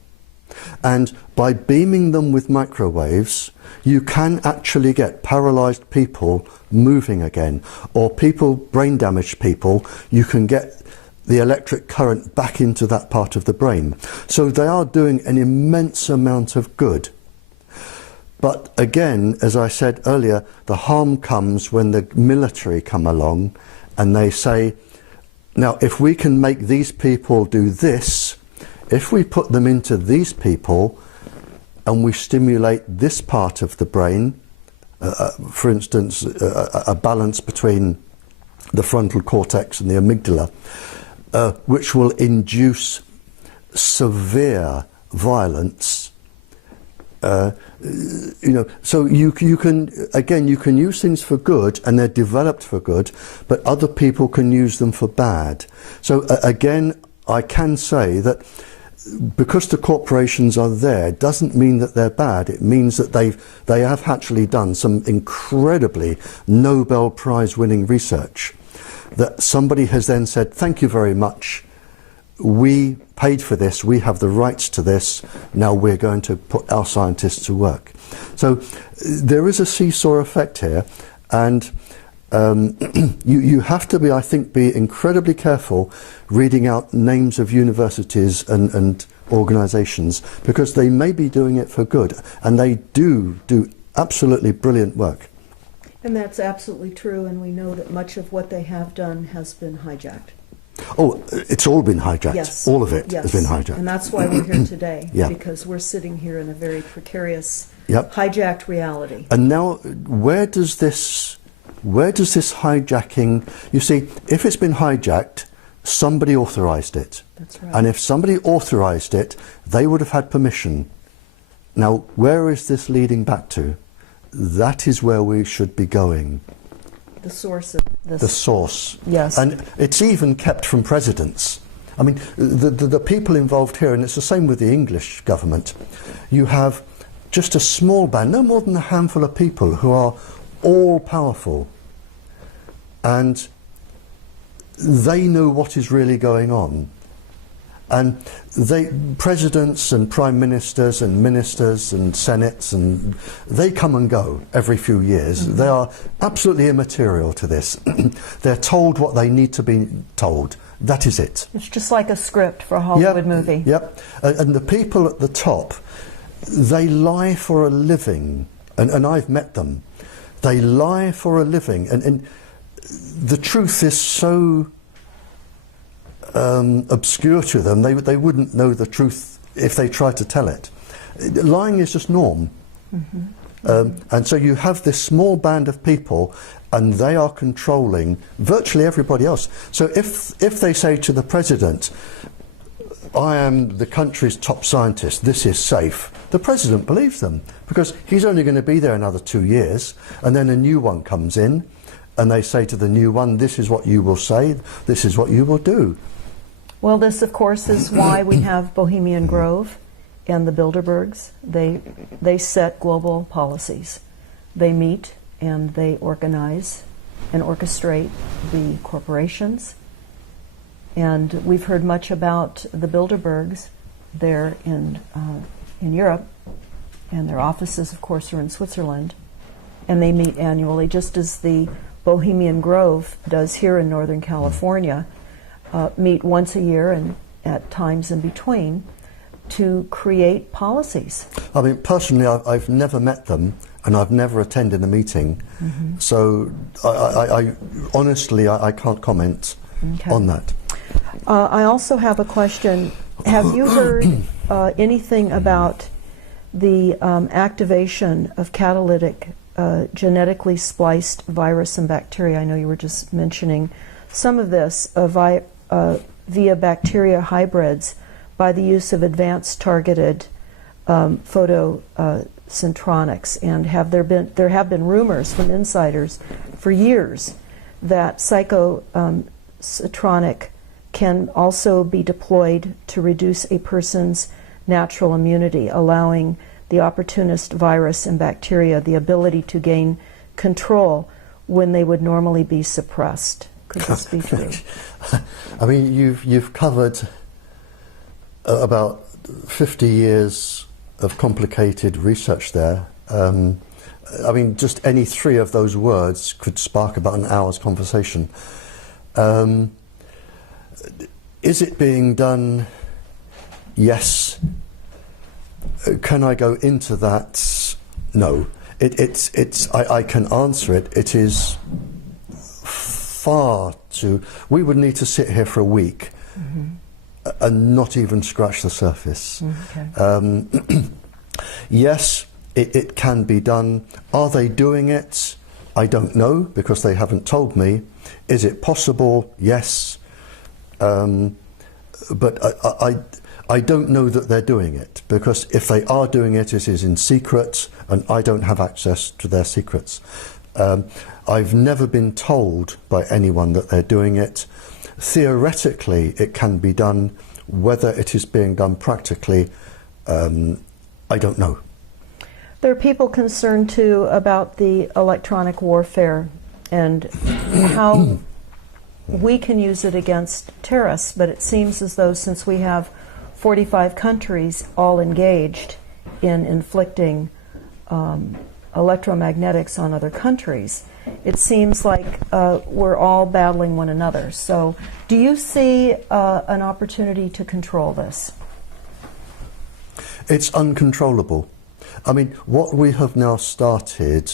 And by beaming them with microwaves, you can actually get paralyzed people moving again, or people, brain damaged people, you can get the electric current back into that part of the brain. So they are doing an immense amount of good. But again, as I said earlier, the harm comes when the military come along and they say, now if we can make these people do this, if we put them into these people and we stimulate this part of the brain, for instance, a balance between the frontal cortex and the amygdala, which will induce severe violence. So you can use things for good, and they're developed for good, but other people can use them for bad. So again, I can say that because the corporations are there doesn't mean that they're bad. It means that they have actually done some incredibly Nobel Prize winning research that somebody has then said, thank you very much, we paid for this, we have the rights to this, now we're going to put our scientists to work. So there is a seesaw effect here, and you have to be, I think, be incredibly careful reading out names of universities and organisations, because they may be doing it for good, and they do absolutely brilliant work. And that's absolutely true, and we know that much of what they have done has been hijacked. Oh, it's all been hijacked. Yes. All of it Yes. has been hijacked. And that's why we're here today, Yeah. because we're sitting here in a very precarious, Yep. hijacked reality. And now, where does this hijacking, you see, if it's been hijacked, somebody authorised it. That's right. And if somebody authorised it, they would have had permission. Now, where is this leading back to? That is where we should be going. The source of this. The source. Yes. And it's even kept from presidents. I mean, the people involved here, and it's the same with the English government, you have just a small band, no more than a handful of people who are all powerful, and they know what is really going on. And presidents and prime ministers and ministers and senates, and they come and go every few years. Mm-hmm. They are absolutely immaterial to this. They're told what they need to be told. That is it. It's just like a script for a Hollywood movie. Yep. And the people at the top, they lie for a living. And I've met them. They lie for a living. And the truth is so obscure to them, they wouldn't know the truth if they tried to tell it. Lying is just norm. Mm-hmm. And so you have this small band of people, and they are controlling virtually everybody else. So if they say to the president, I am the country's top scientist, this is safe, the president believes them, because he's only going to be there another 2 years, and then a new one comes in, and they say to the new one, this is what you will say, this is what you will do. Well, this, of course, is why we have Bohemian Grove and the Bilderbergs. They set global policies. They meet and they organize and orchestrate the corporations. And we've heard much about the Bilderbergs there in Europe, and their offices, of course, are in Switzerland. And they meet annually, just as the Bohemian Grove does here in Northern California. Meet once a year and at times in between to create policies. I mean, personally, I've never met them, and I've never attended a meeting. Mm-hmm. So I honestly, I can't comment on that. I also have a question. Have you heard anything about the activation of catalytic genetically spliced virus and bacteria? I know you were just mentioning some of this via bacteria hybrids by the use of advanced targeted photocentronics. And there have been rumors from insiders for years that psychocentronic can also be deployed to reduce a person's natural immunity, allowing the opportunist virus and bacteria the ability to gain control when they would normally be suppressed. Could this be true? I mean, you've covered about 50 years of complicated research there. I mean, just any three of those words could spark about an hour's conversation. Is it being done? Yes. Can I go into that? No. I can answer it. It is far too. We would need to sit here for a week and not even scratch the surface. Okay. Yes, it can be done. Are they doing it? I don't know, because they haven't told me. Is it possible? Yes. But I don't know that they're doing it, because if they are doing it, it is in secret, and I don't have access to their secrets. I've never been told by anyone that they're doing it. Theoretically, it can be done. Whether it is being done practically, I don't know. There are people concerned too about the electronic warfare and how we can use it against terrorists, but it seems as though since we have 45 countries all engaged in inflicting electromagnetics on other countries, it seems like we're all battling one another. So do you see an opportunity to control this? It's uncontrollable. I mean, what we have now started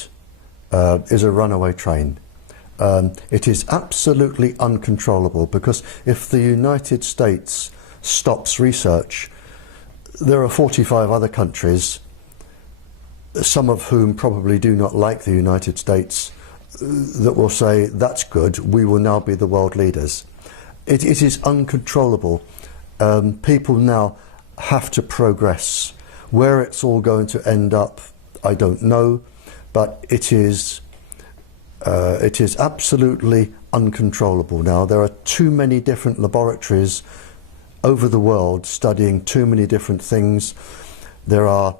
is a runaway train. It is absolutely uncontrollable, because if the United States stops research, there are 45 other countries, some of whom probably do not like the United States, that will say, that's good, we will now be the world leaders. It is uncontrollable. People now have to progress. Where it's all going to end up, I don't know, but it is absolutely uncontrollable now. There are too many different laboratories over the world studying too many different things. There are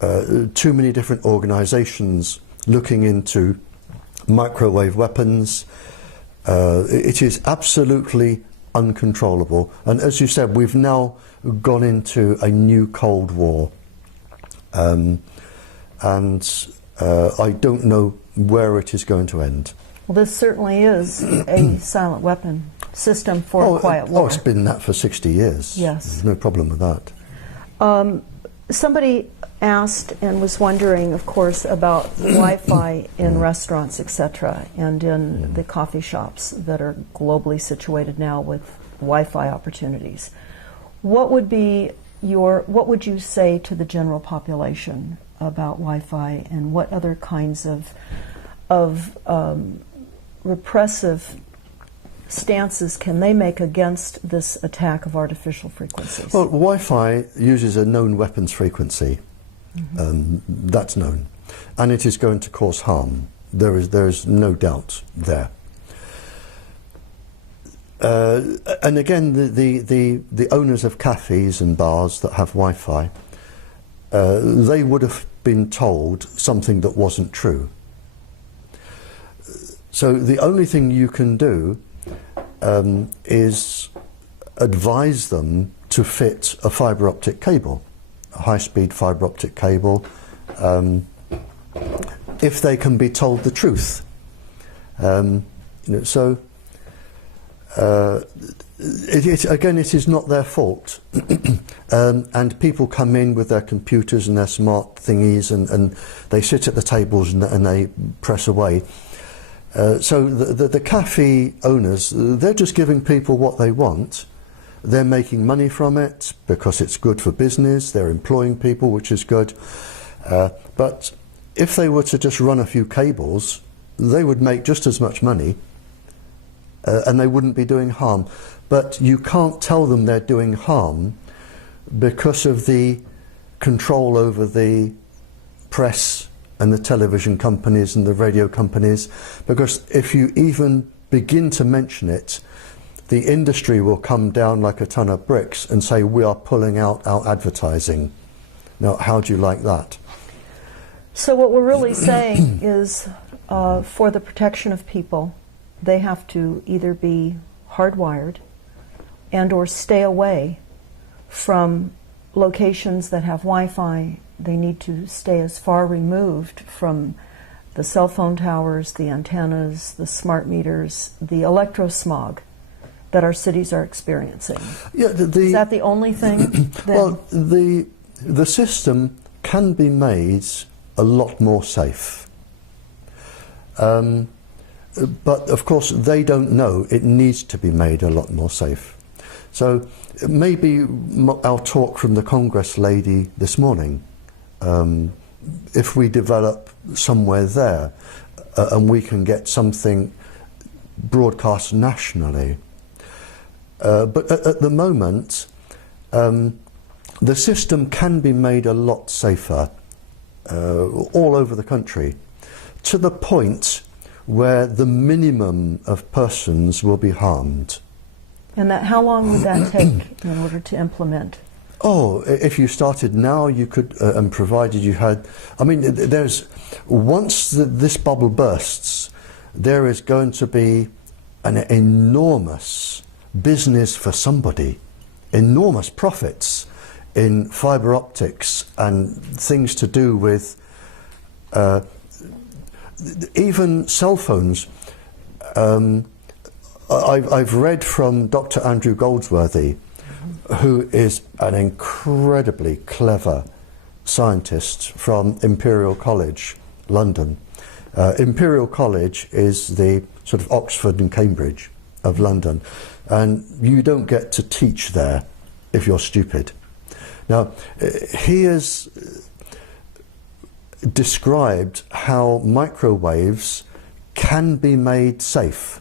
too many different organizations looking into microwave weapons. It is absolutely uncontrollable. And as you said, we've now gone into a new Cold War. And I don't know where it is going to end. Well, this certainly is a silent weapon system for a quiet war. Oh, it's been that for 60 years. Yes. There's no problem with that. Somebody asked and was wondering, of course, about Wi-Fi in restaurants, etc., and in the coffee shops that are globally situated now with Wi-Fi opportunities. What would you say to the general population about Wi-Fi, and what other kinds of repressive stances can they make against this attack of artificial frequencies? Well, Wi-Fi uses a known weapons frequency. That's known, and it is going to cause harm. There is no doubt there. And again, the owners of cafes and bars that have Wi-Fi, they would have been told something that wasn't true. So the only thing you can do is advise them to fit a fibre optic cable, a high-speed fibre optic cable, if they can be told the truth. Again, it is not their fault. And people come in with their computers and their smart thingies, and they sit at the tables and they press away. So the cafe owners, they're just giving people what they want. They're making money from it because it's good for business. They're employing people, which is good. But if they were to just run a few cables, they would make just as much money, and they wouldn't be doing harm. But you can't tell them they're doing harm because of the control over the press and the television companies and the radio companies, because if you even begin to mention it, the industry will come down like a ton of bricks and say, we are pulling out our advertising. Now, how do you like that? So what we're really saying is, for the protection of people, they have to either be hardwired and or stay away from locations that have Wi-Fi. They need to stay as far removed from the cell phone towers, the antennas, the smart meters, the electrosmog that our cities are experiencing. Yeah, is that the only thing? Well, the system can be made a lot more safe. But of course they don't know it needs to be made a lot more safe. So maybe our talk from the Congress lady this morning if we develop somewhere there and we can get something broadcast nationally. But at the moment, the system can be made a lot safer all over the country, to the point where the minimum of persons will be harmed. And that, how long would that take in order to implement? Oh, if you started now, you could, and provided you had, I mean, once this bubble bursts, there is going to be an enormous business for somebody, enormous profits in fibre optics and things to do with even cell phones. I've read from Dr. Andrew Goldsworthy, who is an incredibly clever scientist from Imperial College, London. Imperial College is the sort of Oxford and Cambridge of London, and you don't get to teach there if you're stupid. Now, he has described how microwaves can be made safe.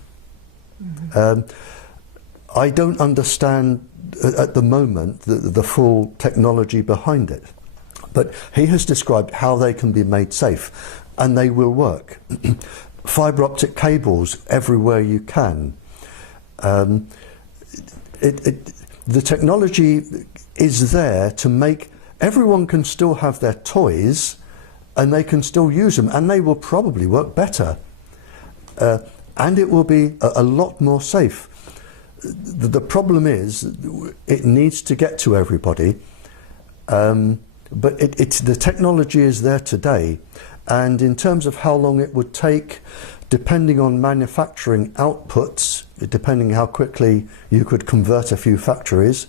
I don't understand at the moment the full technology behind it, but he has described how they can be made safe, and they will work. Fibre optic cables everywhere you can. The technology is there to make everyone can still have their toys, and they can still use them, and they will probably work better, and it will be a lot more safe. The problem is it needs to get to everybody, but the technology is there today, and in terms of how long it would take, depending on manufacturing outputs, depending how quickly you could convert a few factories,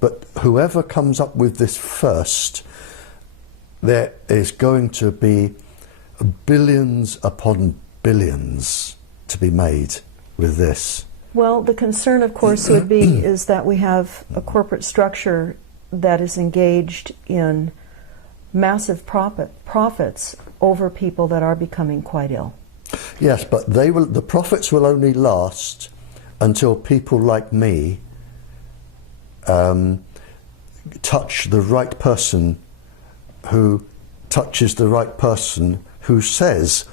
but whoever comes up with this first, there is going to be billions upon billions to be made with this. Well, the concern, of course, would be is that we have a corporate structure that is engaged in massive profits over people that are becoming quite ill. Yes, but the profits will only last until people like me touch the right person who touches the right person who says,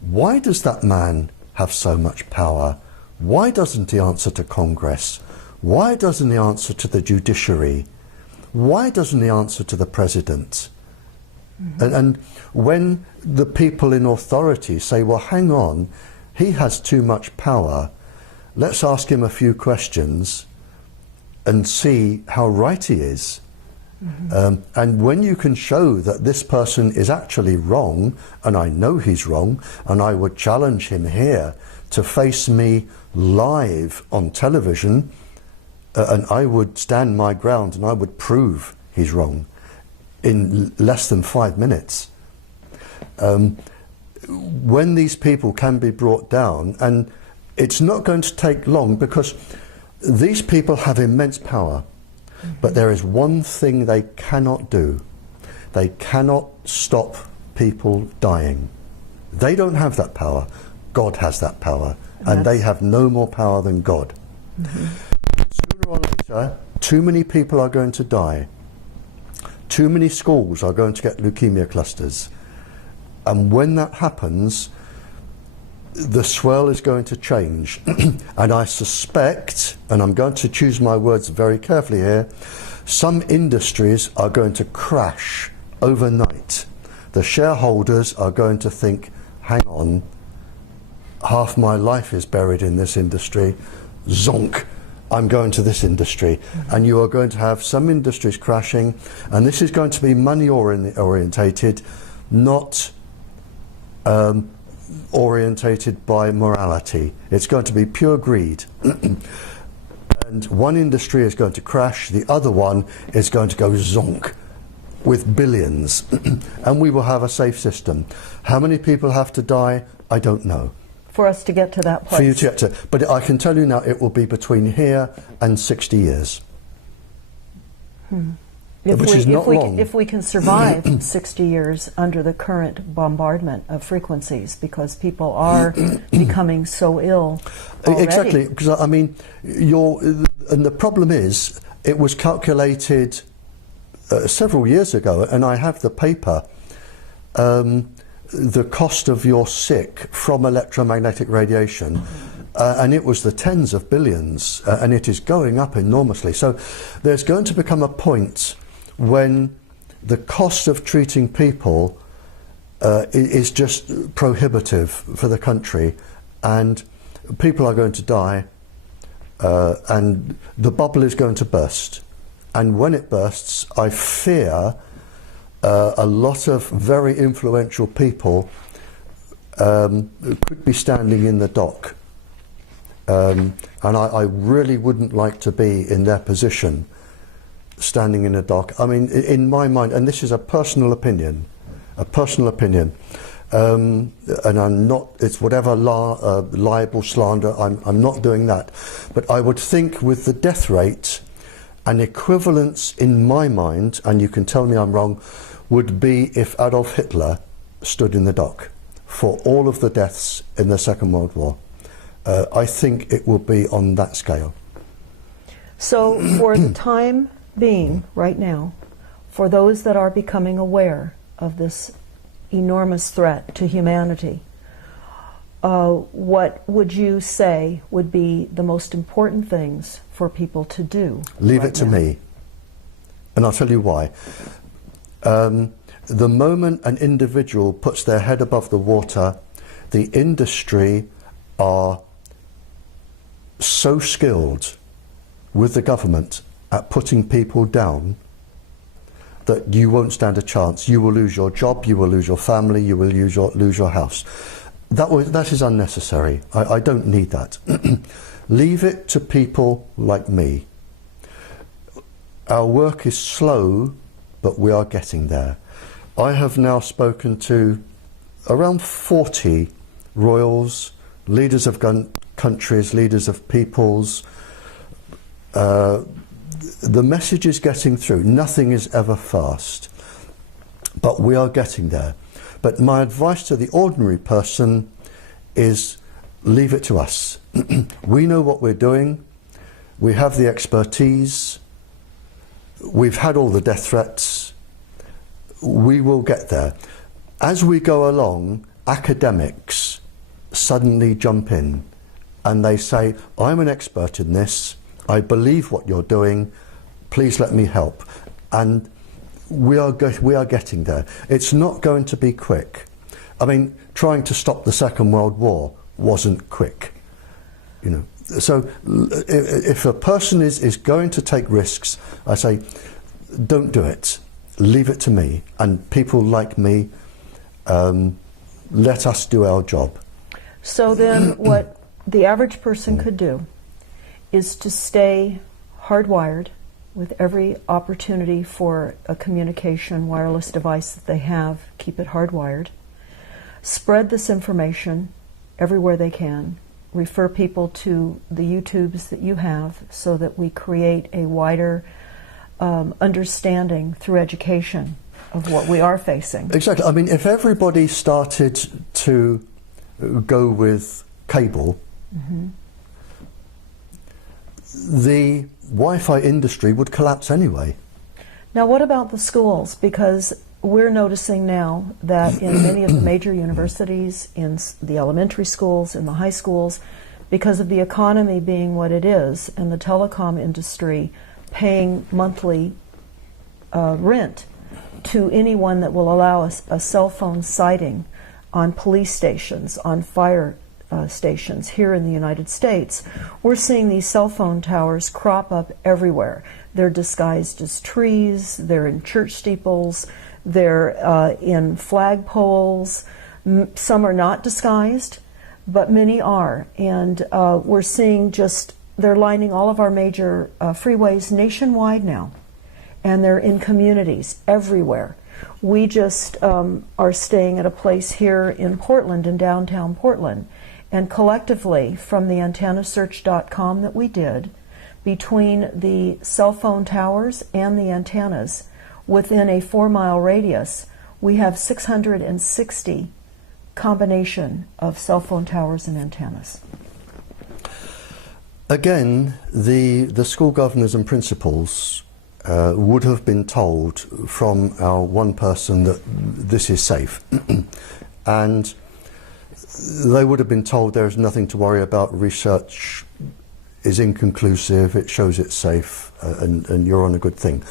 why does that man have so much power? Why doesn't he answer to Congress? Why doesn't he answer to the judiciary? Why doesn't he answer to the president? And when the people in authority say, well, hang on, he has too much power, let's ask him a few questions and see how right he is. And when you can show that this person is actually wrong, and I know he's wrong, and I would challenge him here to face me live on television, and I would stand my ground and I would prove he's wrong in less than 5 minutes. When these people can be brought down, and it's not going to take long, because these people have immense power, but there is one thing they cannot do. They cannot stop people dying. They don't have that power. God has that power, and they have no more power than God. Sooner or later, too many people are going to die. Too many schools are going to get leukemia clusters. And when that happens, the swirl is going to change. And I suspect, and I'm going to choose my words very carefully here, some industries are going to crash overnight. The shareholders are going to think, hang on, half my life is buried in this industry, zonk, I'm going to this industry. And you are going to have some industries crashing, and this is going to be money orientated, not orientated by morality. It's going to be pure greed. And one industry is going to crash, the other one is going to go zonk with billions. And we will have a safe system. How many people have to die? I don't know. For us to get to that place. For you to get to, but I can tell you now, it will be between here and 60 years. which is not long. If we can survive 60 years under the current bombardment of frequencies, because people are becoming so ill already. Exactly, because I mean, and the problem is, it was calculated several years ago, and I have the paper. The cost of your sick from electromagnetic radiation, and it was the tens of billions, and it is going up enormously. So there's going to become a point when the cost of treating people is just prohibitive for the country, and people are going to die, and the bubble is going to burst. And when it bursts, I fear a lot of very influential people could be standing in the dock. And I really wouldn't like to be in their position, standing in a dock. I mean, in my mind, and this is a personal opinion, and I'm not, it's whatever libel, slander, I'm not doing that. But I would think with the death rate, an equivalence in my mind, and you can tell me I'm wrong, would be if Adolf Hitler stood in the dock for all of the deaths in the Second World War. I think it will be on that scale. So for the time being, right now, for those that are becoming aware of this enormous threat to humanity, what would you say would be the most important things for people to do? Leave it to me. And I'll tell you why. The moment an individual puts their head above the water, the industry are so skilled with the government at putting people down that you won't stand a chance. You will lose your job, you will lose your family, you will lose your house. That is unnecessary. I don't need that. Leave it to people like me. Our work is slow, but we are getting there. I have now spoken to around 40 royals, leaders of countries, leaders of peoples. The message is getting through. Nothing is ever fast, but we are getting there. But my advice to the ordinary person is leave it to us. We know what we're doing. We have the expertise. We've had all the death threats. We will get there. As we go along, academics suddenly jump in and they say, I'm an expert in this. I believe what you're doing. Please let me help. And we are getting there. It's not going to be quick. I mean, trying to stop the Second World War wasn't quick. You know, so if a person is going to take risks, I say, don't do it. Leave it to me and people like me. Let us do our job. So then what the average person could do is to stay hardwired with every opportunity for a communication wireless device that they have, keep it hardwired. Spread this information everywhere they can. Refer people to the YouTubes that you have so that we create a wider understanding through education of what we are facing. Exactly. I mean, if everybody started to go with cable, the Wi-Fi industry would collapse anyway. Now, what about the schools? Because we're noticing now that in many of the major universities, in the elementary schools, in the high schools, because of the economy being what it is and the telecom industry paying monthly rent to anyone that will allow us a cell phone sighting on police stations, on fire stations here in the United States, we're seeing these cell phone towers crop up everywhere. They're disguised as trees, they're in church steeples, they're in flagpoles. Some are not disguised, but many are. And we're seeing they're lining all of our major freeways nationwide now. And they're in communities everywhere. We just are staying at a place here in Portland, in downtown Portland. And collectively, from the antennasearch.com that we did, between the cell phone towers and the antennas, within a 4-mile radius, we have 660 combination of cell phone towers and antennas. Again, the school governors and principals would have been told from our one person that this is safe. And they would have been told there is nothing to worry about, research is inconclusive, it shows it's safe, and you're on a good thing.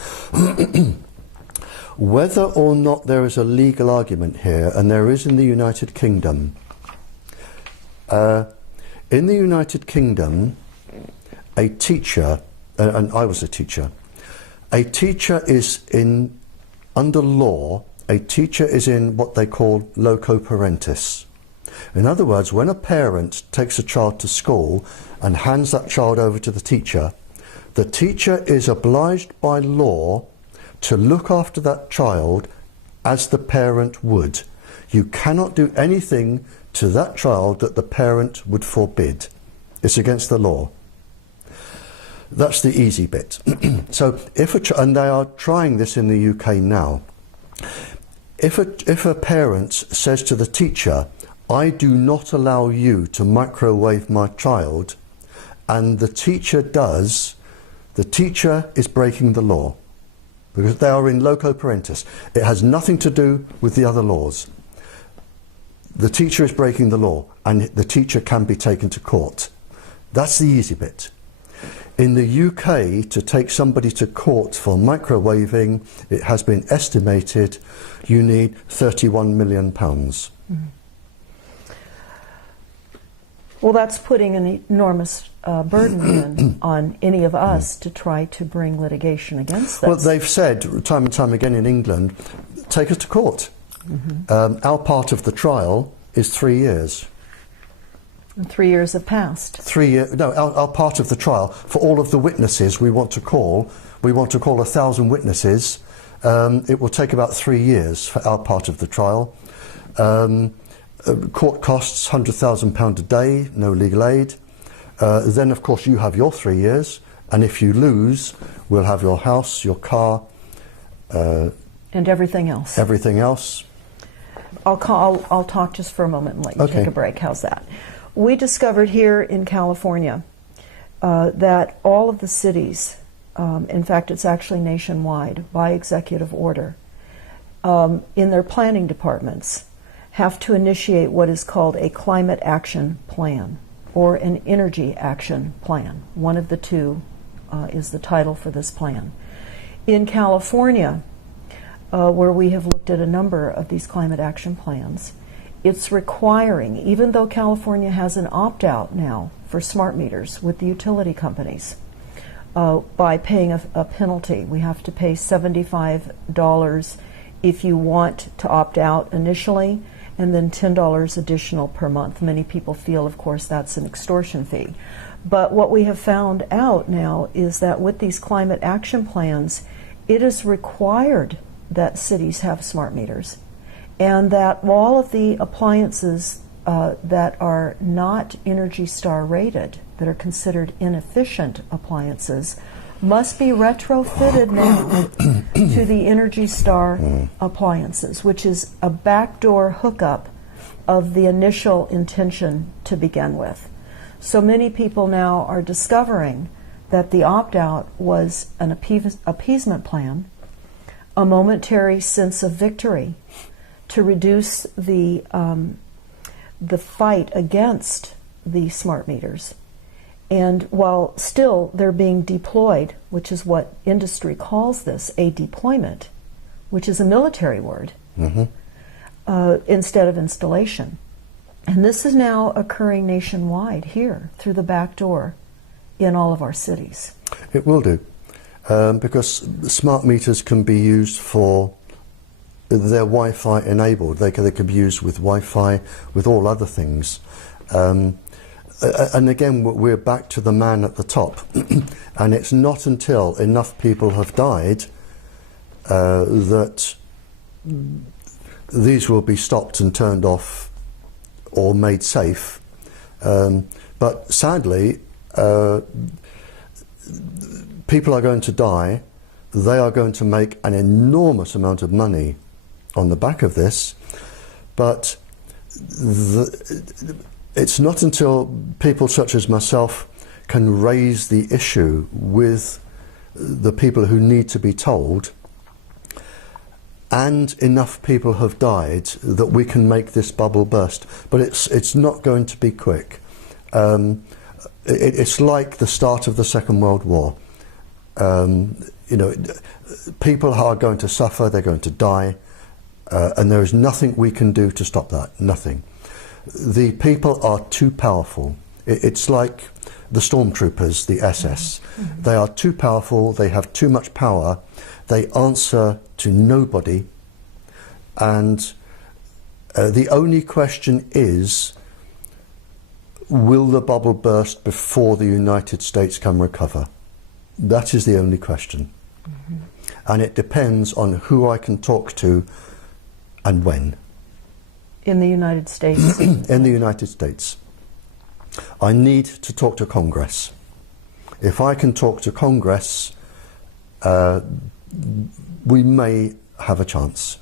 Whether or not there is a legal argument here, and there is in the United Kingdom. In the United Kingdom, a teacher, and I was a teacher is in, under law, a teacher is in what they call loco parentis. In other words, when a parent takes a child to school and hands that child over to the teacher is obliged by law to look after that child as the parent would. You cannot do anything to that child that the parent would forbid. It's against the law. That's the easy bit. So if and they are trying this in the UK now. If a parent says to the teacher, I do not allow you to microwave my child, and the teacher does, the teacher is breaking the law, because they are in loco parentis. It has nothing to do with the other laws. The teacher is breaking the law, and the teacher can be taken to court. That's the easy bit. In the UK, to take somebody to court for microwaving, it has been estimated you need £31 million. Mm-hmm. Well, that's putting an enormous burden on any of us to try to bring litigation against this. Well, they've said time and time again in England, take us to court. Mm-hmm. Our part of the trial is 3 years. And 3 years have passed. 3 years. No, our part of the trial, for all of the witnesses we want to call 1,000 witnesses. It will take about 3 years for our part of the trial. Court costs £100,000 a day, no legal aid. Then, of course, you have your 3 years, and if you lose, we'll have your house, your car, and everything else. Everything else. I'll talk just for a moment and let you take a break. How's that? We discovered here in California that all of the cities, in fact, it's actually nationwide by executive order, in their planning departments, have to initiate what is called a climate action plan or an energy action plan. One of the two is the title for this plan. In California, where we have looked at a number of these climate action plans, it's requiring, even though California has an opt-out now for smart meters with the utility companies, by paying a penalty. We have to pay $75 if you want to opt out initially, and then $10 additional per month. Many people feel, of course, that's an extortion fee. But what we have found out now is that with these climate action plans, it is required that cities have smart meters, and that all of the appliances that are not Energy Star rated, that are considered inefficient appliances, must be retrofitted now to the Energy Star appliances, which is a backdoor hookup of the initial intention to begin with. So many people now are discovering that the opt-out was an appeasement plan, a momentary sense of victory to reduce the fight against the smart meters. And while still they're being deployed, which is what industry calls this, a deployment, which is a military word, instead of installation. And this is now occurring nationwide here through the back door in all of our cities. It will do, because smart meters can be used for, they're Wi-Fi enabled. They can be used with Wi-Fi, with all other things. And again, we're back to the man at the top. And it's not until enough people have died that these will be stopped and turned off or made safe. But sadly, people are going to die they are going to make an enormous amount of money on the back of this, but it's not until people such as myself can raise the issue with the people who need to be told, and enough people have died, that we can make this bubble burst. But it's not going to be quick. It's like the start of the Second World War. You know, people are going to suffer, they're going to die, and there is nothing we can do to stop that, nothing. The people are too powerful. It's like the stormtroopers, the SS. They are too powerful, they have too much power, they answer to nobody, and the only question is, will the bubble burst before the United States can recover? That is the only question. And it depends on who I can talk to and when. In the United States? In the United States. I need to talk to Congress. If I can talk to Congress, we may have a chance.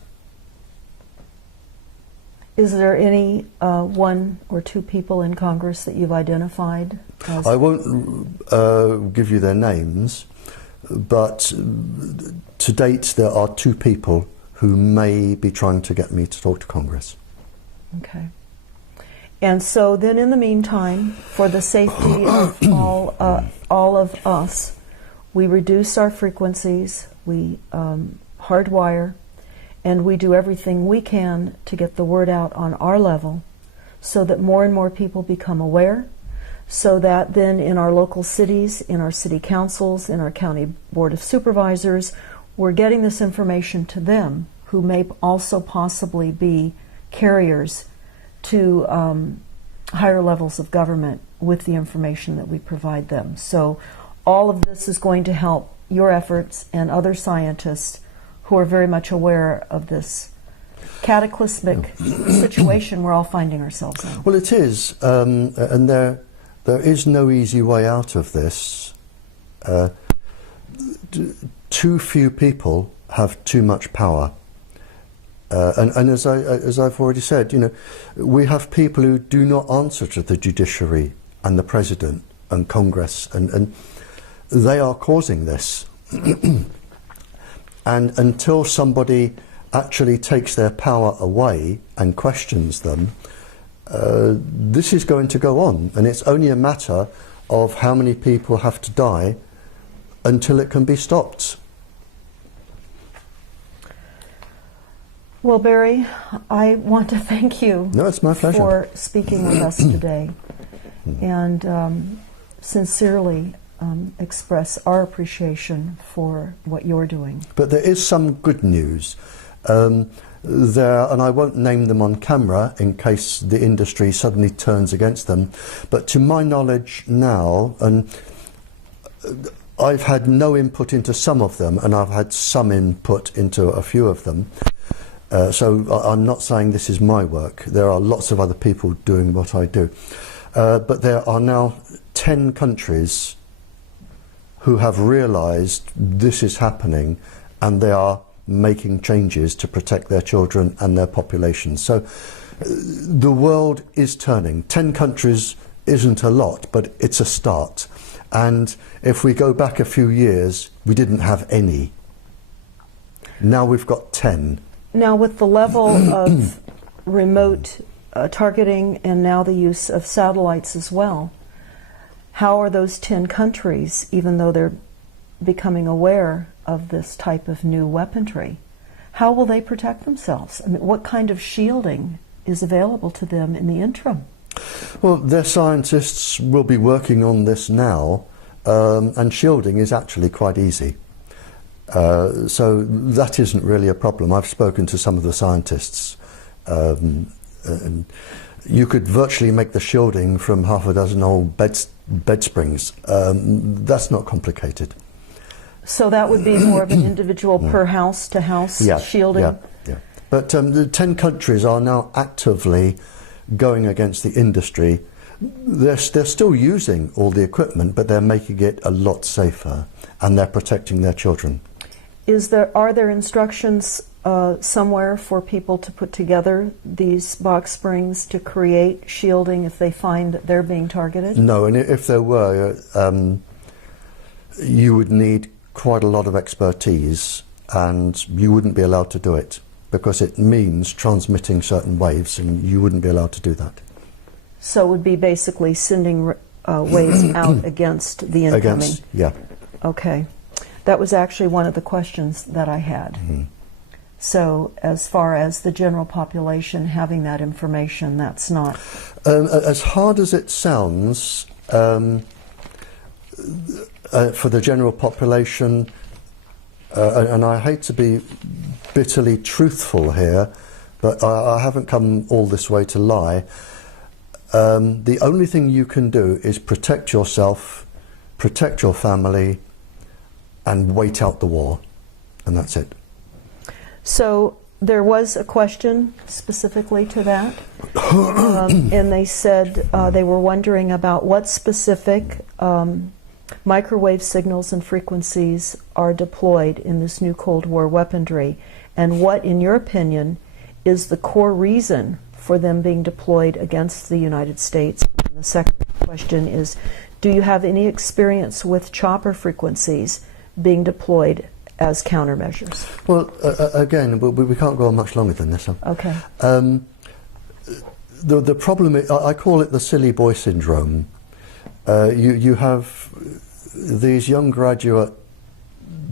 Is there any one or two people in Congress that you've identified as? I won't give you their names, but to date there are two people who may be trying to get me to talk to Congress. Okay. And so then in the meantime, for the safety of all of us, we reduce our frequencies, we hardwire, and we do everything we can to get the word out on our level so that more and more people become aware, so that then in our local cities, in our city councils, in our county board of supervisors, we're getting this information to them, who may also possibly be carriers to higher levels of government with the information that we provide them. So all of this is going to help your efforts and other scientists who are very much aware of this cataclysmic situation we're all finding ourselves in. Well, it is, and there is no easy way out of this. Too few people have too much power. And as I've already said, you know, we have people who do not answer to the judiciary and the president and Congress, and they are causing this. And until somebody actually takes their power away and questions them, this is going to go on, and it's only a matter of how many people have to die until it can be stopped. Well, Barrie, I want to thank you No, it's my pleasure. for speaking with us today, and sincerely express our appreciation for what you're doing. But there is some good news. There, and I won't name them on camera in case the industry suddenly turns against them, but to my knowledge now, and I've had no input into some of them, and I've had some input into a few of them, so I'm not saying this is my work. There are lots of other people doing what I do. But there are now 10 countries who have realised this is happening, and they are making changes to protect their children and their population. So the world is turning. 10 countries isn't a lot, but it's a start. And if we go back a few years, we didn't have any. Now we've got 10. Now, with the level of remote targeting and now the use of satellites as well, how are those 10 countries, even though they're becoming aware of this type of new weaponry, how will they protect themselves? I mean, what kind of shielding is available to them in the interim? Well, their scientists will be working on this now, and shielding is actually quite easy. So that isn't really a problem. I've spoken to some of the scientists, and you could virtually make the shielding from half a dozen old bed springs. That's not complicated. So that would be more of an individual per house to house shielding? Yeah. But the 10 countries are now actively going against the industry. They're still using all the equipment, but they're making it a lot safer, and they're protecting their children. Are there instructions somewhere for people to put together these box springs to create shielding if they find that they're being targeted? No, and if there were, you would need quite a lot of expertise, and you wouldn't be allowed to do it because it means transmitting certain waves, and you wouldn't be allowed to do that. So it would be basically sending waves out against the incoming? Yeah. Okay. That was actually one of the questions that I had. Mm-hmm. So as far as the general population having that information, that's not... As hard as it sounds, for the general population, and I hate to be bitterly truthful here, but I haven't come all this way to lie. The only thing you can do is protect yourself, protect your family, and wait out the war, and that's it. So there was a question specifically to that, and they said they were wondering about what specific microwave signals and frequencies are deployed in this new Cold War weaponry, and what, in your opinion, is the core reason for them being deployed against the United States. And the second question is, do you have any experience with chopper frequencies being deployed as countermeasures? Well, again, we can't go on much longer than this. Okay. The problem is, I call it the silly boy syndrome. You have these young graduate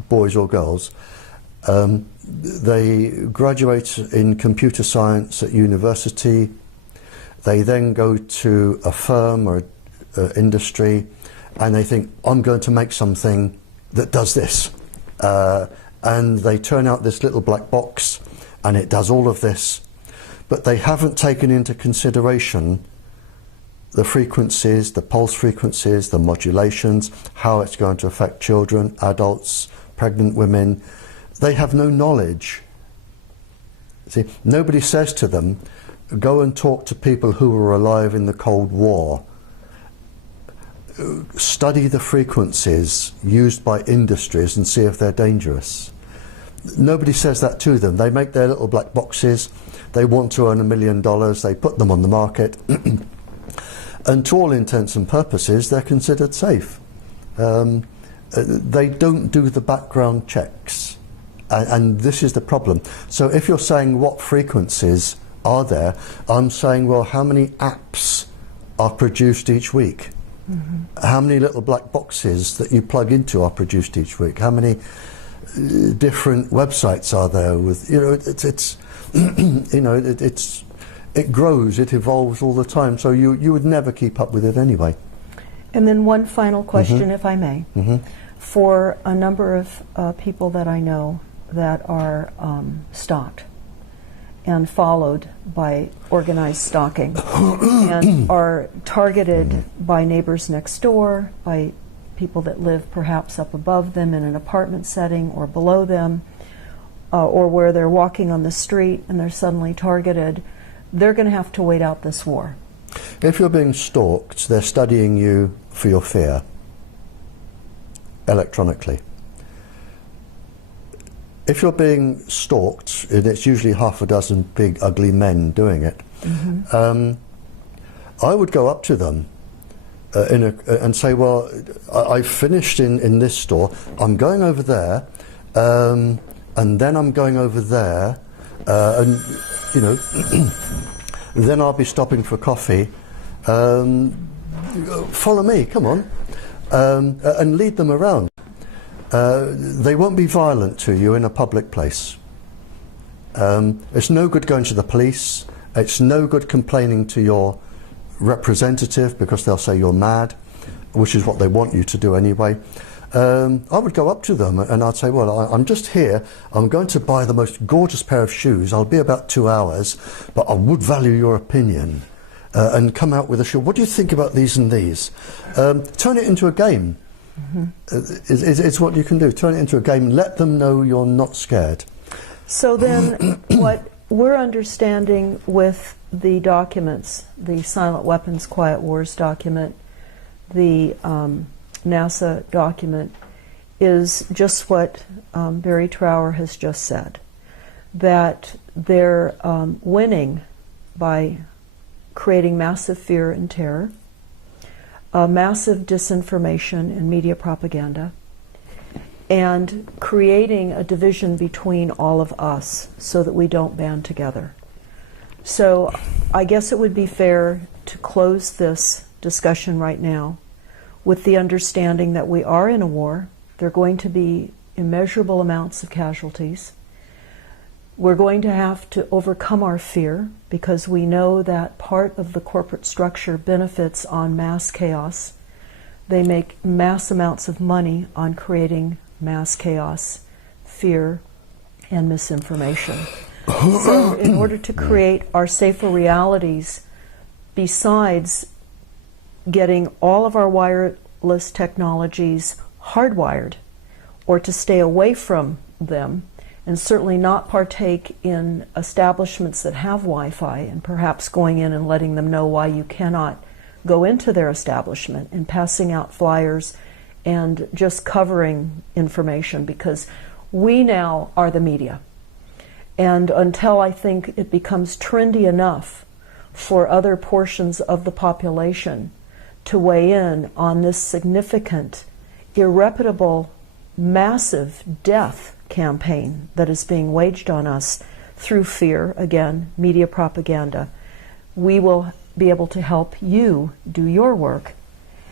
boys or girls, they graduate in computer science at university, they then go to a firm or industry, and they think, I'm going to make something that does this. And they turn out this little black box, and it does all of this, but they haven't taken into consideration the frequencies, the pulse frequencies, the modulations, how it's going to affect children, adults, pregnant women. They have no knowledge. See, nobody says to them, go and talk to people who were alive in the Cold War. Study the frequencies used by industries and see if they're dangerous. Nobody says that to them. They make their little black boxes, they want to earn $1 million, they put them on the market, and to all intents and purposes they're considered safe. They don't do the background checks, and this is the problem. So if you're saying what frequencies are there, I'm saying, well, how many apps are produced each week? Mm-hmm. How many little black boxes that you plug into are produced each week? How many different websites are there with, it's it grows, it evolves all the time, so you would never keep up with it anyway. And then one final question, mm-hmm. if I may. Mm-hmm. For a number of people that I know that are stalked and followed by organized stalking and are targeted by neighbors next door, by people that live perhaps up above them in an apartment setting or below them, or where they're walking on the street and they're suddenly targeted, they're going to have to wait out this war. If you're being stalked, they're studying you for your fear electronically. If you're being stalked, and it's usually half a dozen big ugly men doing it, mm-hmm. I would go up to them and say, well, I've finished in this store, I'm going over there, and then I'm going over there, and then I'll be stopping for coffee. Follow me, come on, and lead them around. They won't be violent to you in a public place. It's no good going to the police. It's no good complaining to your representative because they'll say you're mad, which is what they want you to do anyway. I would go up to them and I'd say, well, I'm just here. I'm going to buy the most gorgeous pair of shoes. I'll be about 2 hours, but I would value your opinion. And come out with a shoe. What do you think about these and these? Turn it into a game. Mm-hmm. It's what you can do. Turn it into a game. Let them know you're not scared. So then what we're understanding with the documents, the Silent Weapons Quiet Wars document, the NASA document, is just what Barrie Trower has just said, that they're winning by creating massive fear and terror, massive disinformation and media propaganda, and creating a division between all of us so that we don't band together. So I guess it would be fair to close this discussion right now with the understanding that we are in a war. There are going to be immeasurable amounts of casualties. We're going to have to overcome our fear because we know that part of the corporate structure benefits on mass chaos. They make mass amounts of money on creating mass chaos, fear, and misinformation. So in order to create our safer realities, besides getting all of our wireless technologies hardwired, or to stay away from them, and certainly not partake in establishments that have Wi-Fi, and perhaps going in and letting them know why you cannot go into their establishment, and passing out flyers and just covering information, because we now are the media. And until I think it becomes trendy enough for other portions of the population to weigh in on this significant, irreparable, massive death campaign that is being waged on us through fear, again, media propaganda, we will be able to help you do your work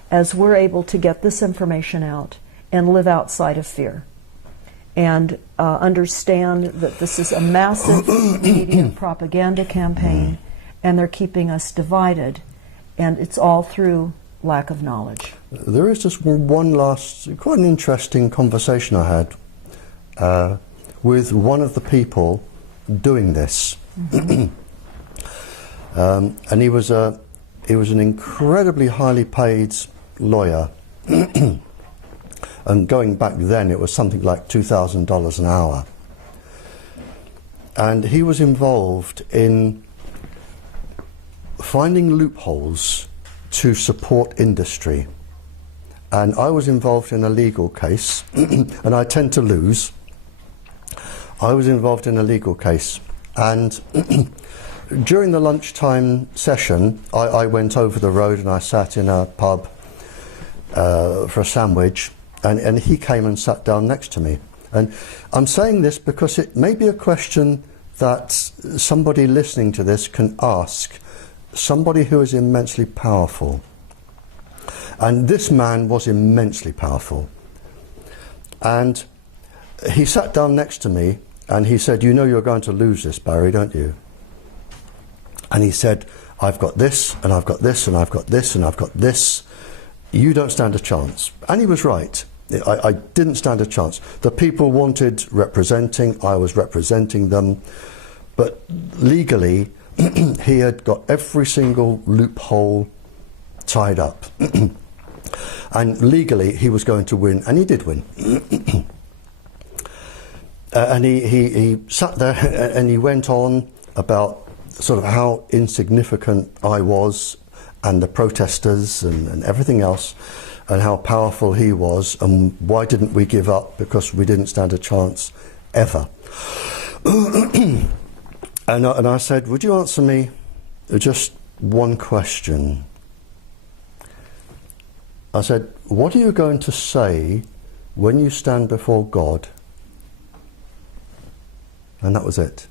as we're able to get this information out and live outside of fear. And understand that this is a massive media propaganda campaign, and they're keeping us divided, and it's all through lack of knowledge. There is just one last, quite an interesting conversation I had with one of the people doing this. And he was an incredibly highly paid lawyer. And going back then, it was something like $2,000 an hour. And he was involved in finding loopholes to support industry. And I was involved in a legal case, and I tend to lose. I was involved in a legal case, and during the lunchtime session, I went over the road and I sat in a pub for a sandwich. And he came and sat down next to me. And I'm saying this because it may be a question that somebody listening to this can ask somebody who is immensely powerful. And this man was immensely powerful. And he sat down next to me and he said, "You know you're going to lose this, Barrie, don't you?" And he said, "I've got this, and I've got this, and I've got this, and I've got this. You don't stand a chance." And he was right. I didn't stand a chance. The people wanted representing, I was representing them, but legally he had got every single loophole tied up. And legally he was going to win, and he did win. And he sat there and he went on about sort of how insignificant I was, and the protesters and everything else, and how powerful he was, and why didn't we give up, because we didn't stand a chance ever. And I said, "Would you answer me just one question?" I said, "What are you going to say when you stand before God?" And that was it.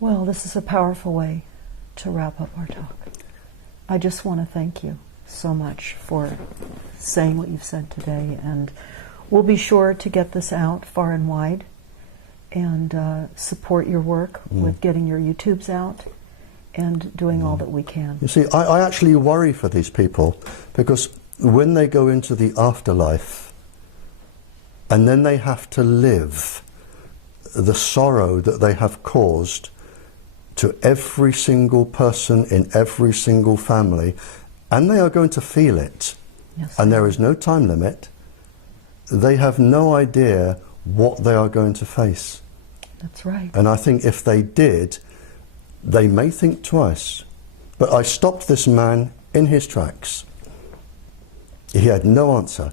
Well, this is a powerful way to wrap up our talk. I just want to thank you so much for saying what you've said today, and we'll be sure to get this out far and wide and support your work with getting your YouTubes out and doing all that we can. You see, I actually worry for these people, because when they go into the afterlife and then they have to live the sorrow that they have caused to every single person in every single family, and they are going to feel it, Yes, and there is no time limit, they have no idea what they are going to face. That's right. And I think if they did, they may think twice. But I stopped this man in his tracks. He had no answer.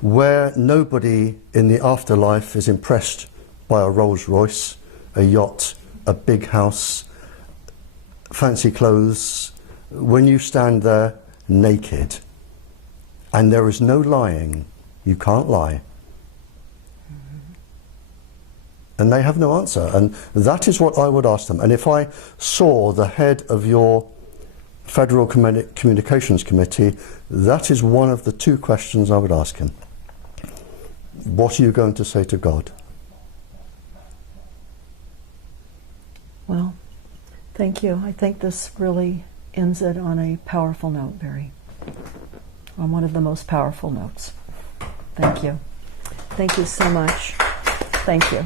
Where nobody in the afterlife is impressed by a Rolls Royce, a yacht, a big house, fancy clothes, when you stand there naked and there is no lying, you can't lie. And they have no answer. And that is what I would ask them. And if I saw the head of your Federal Communications Committee, that is one of the two questions I would ask him. What are you going to say to God? Well, thank you. I think this really ends it on a powerful note, Barrie. On one of the most powerful notes. Thank you. Thank you so much. Thank you.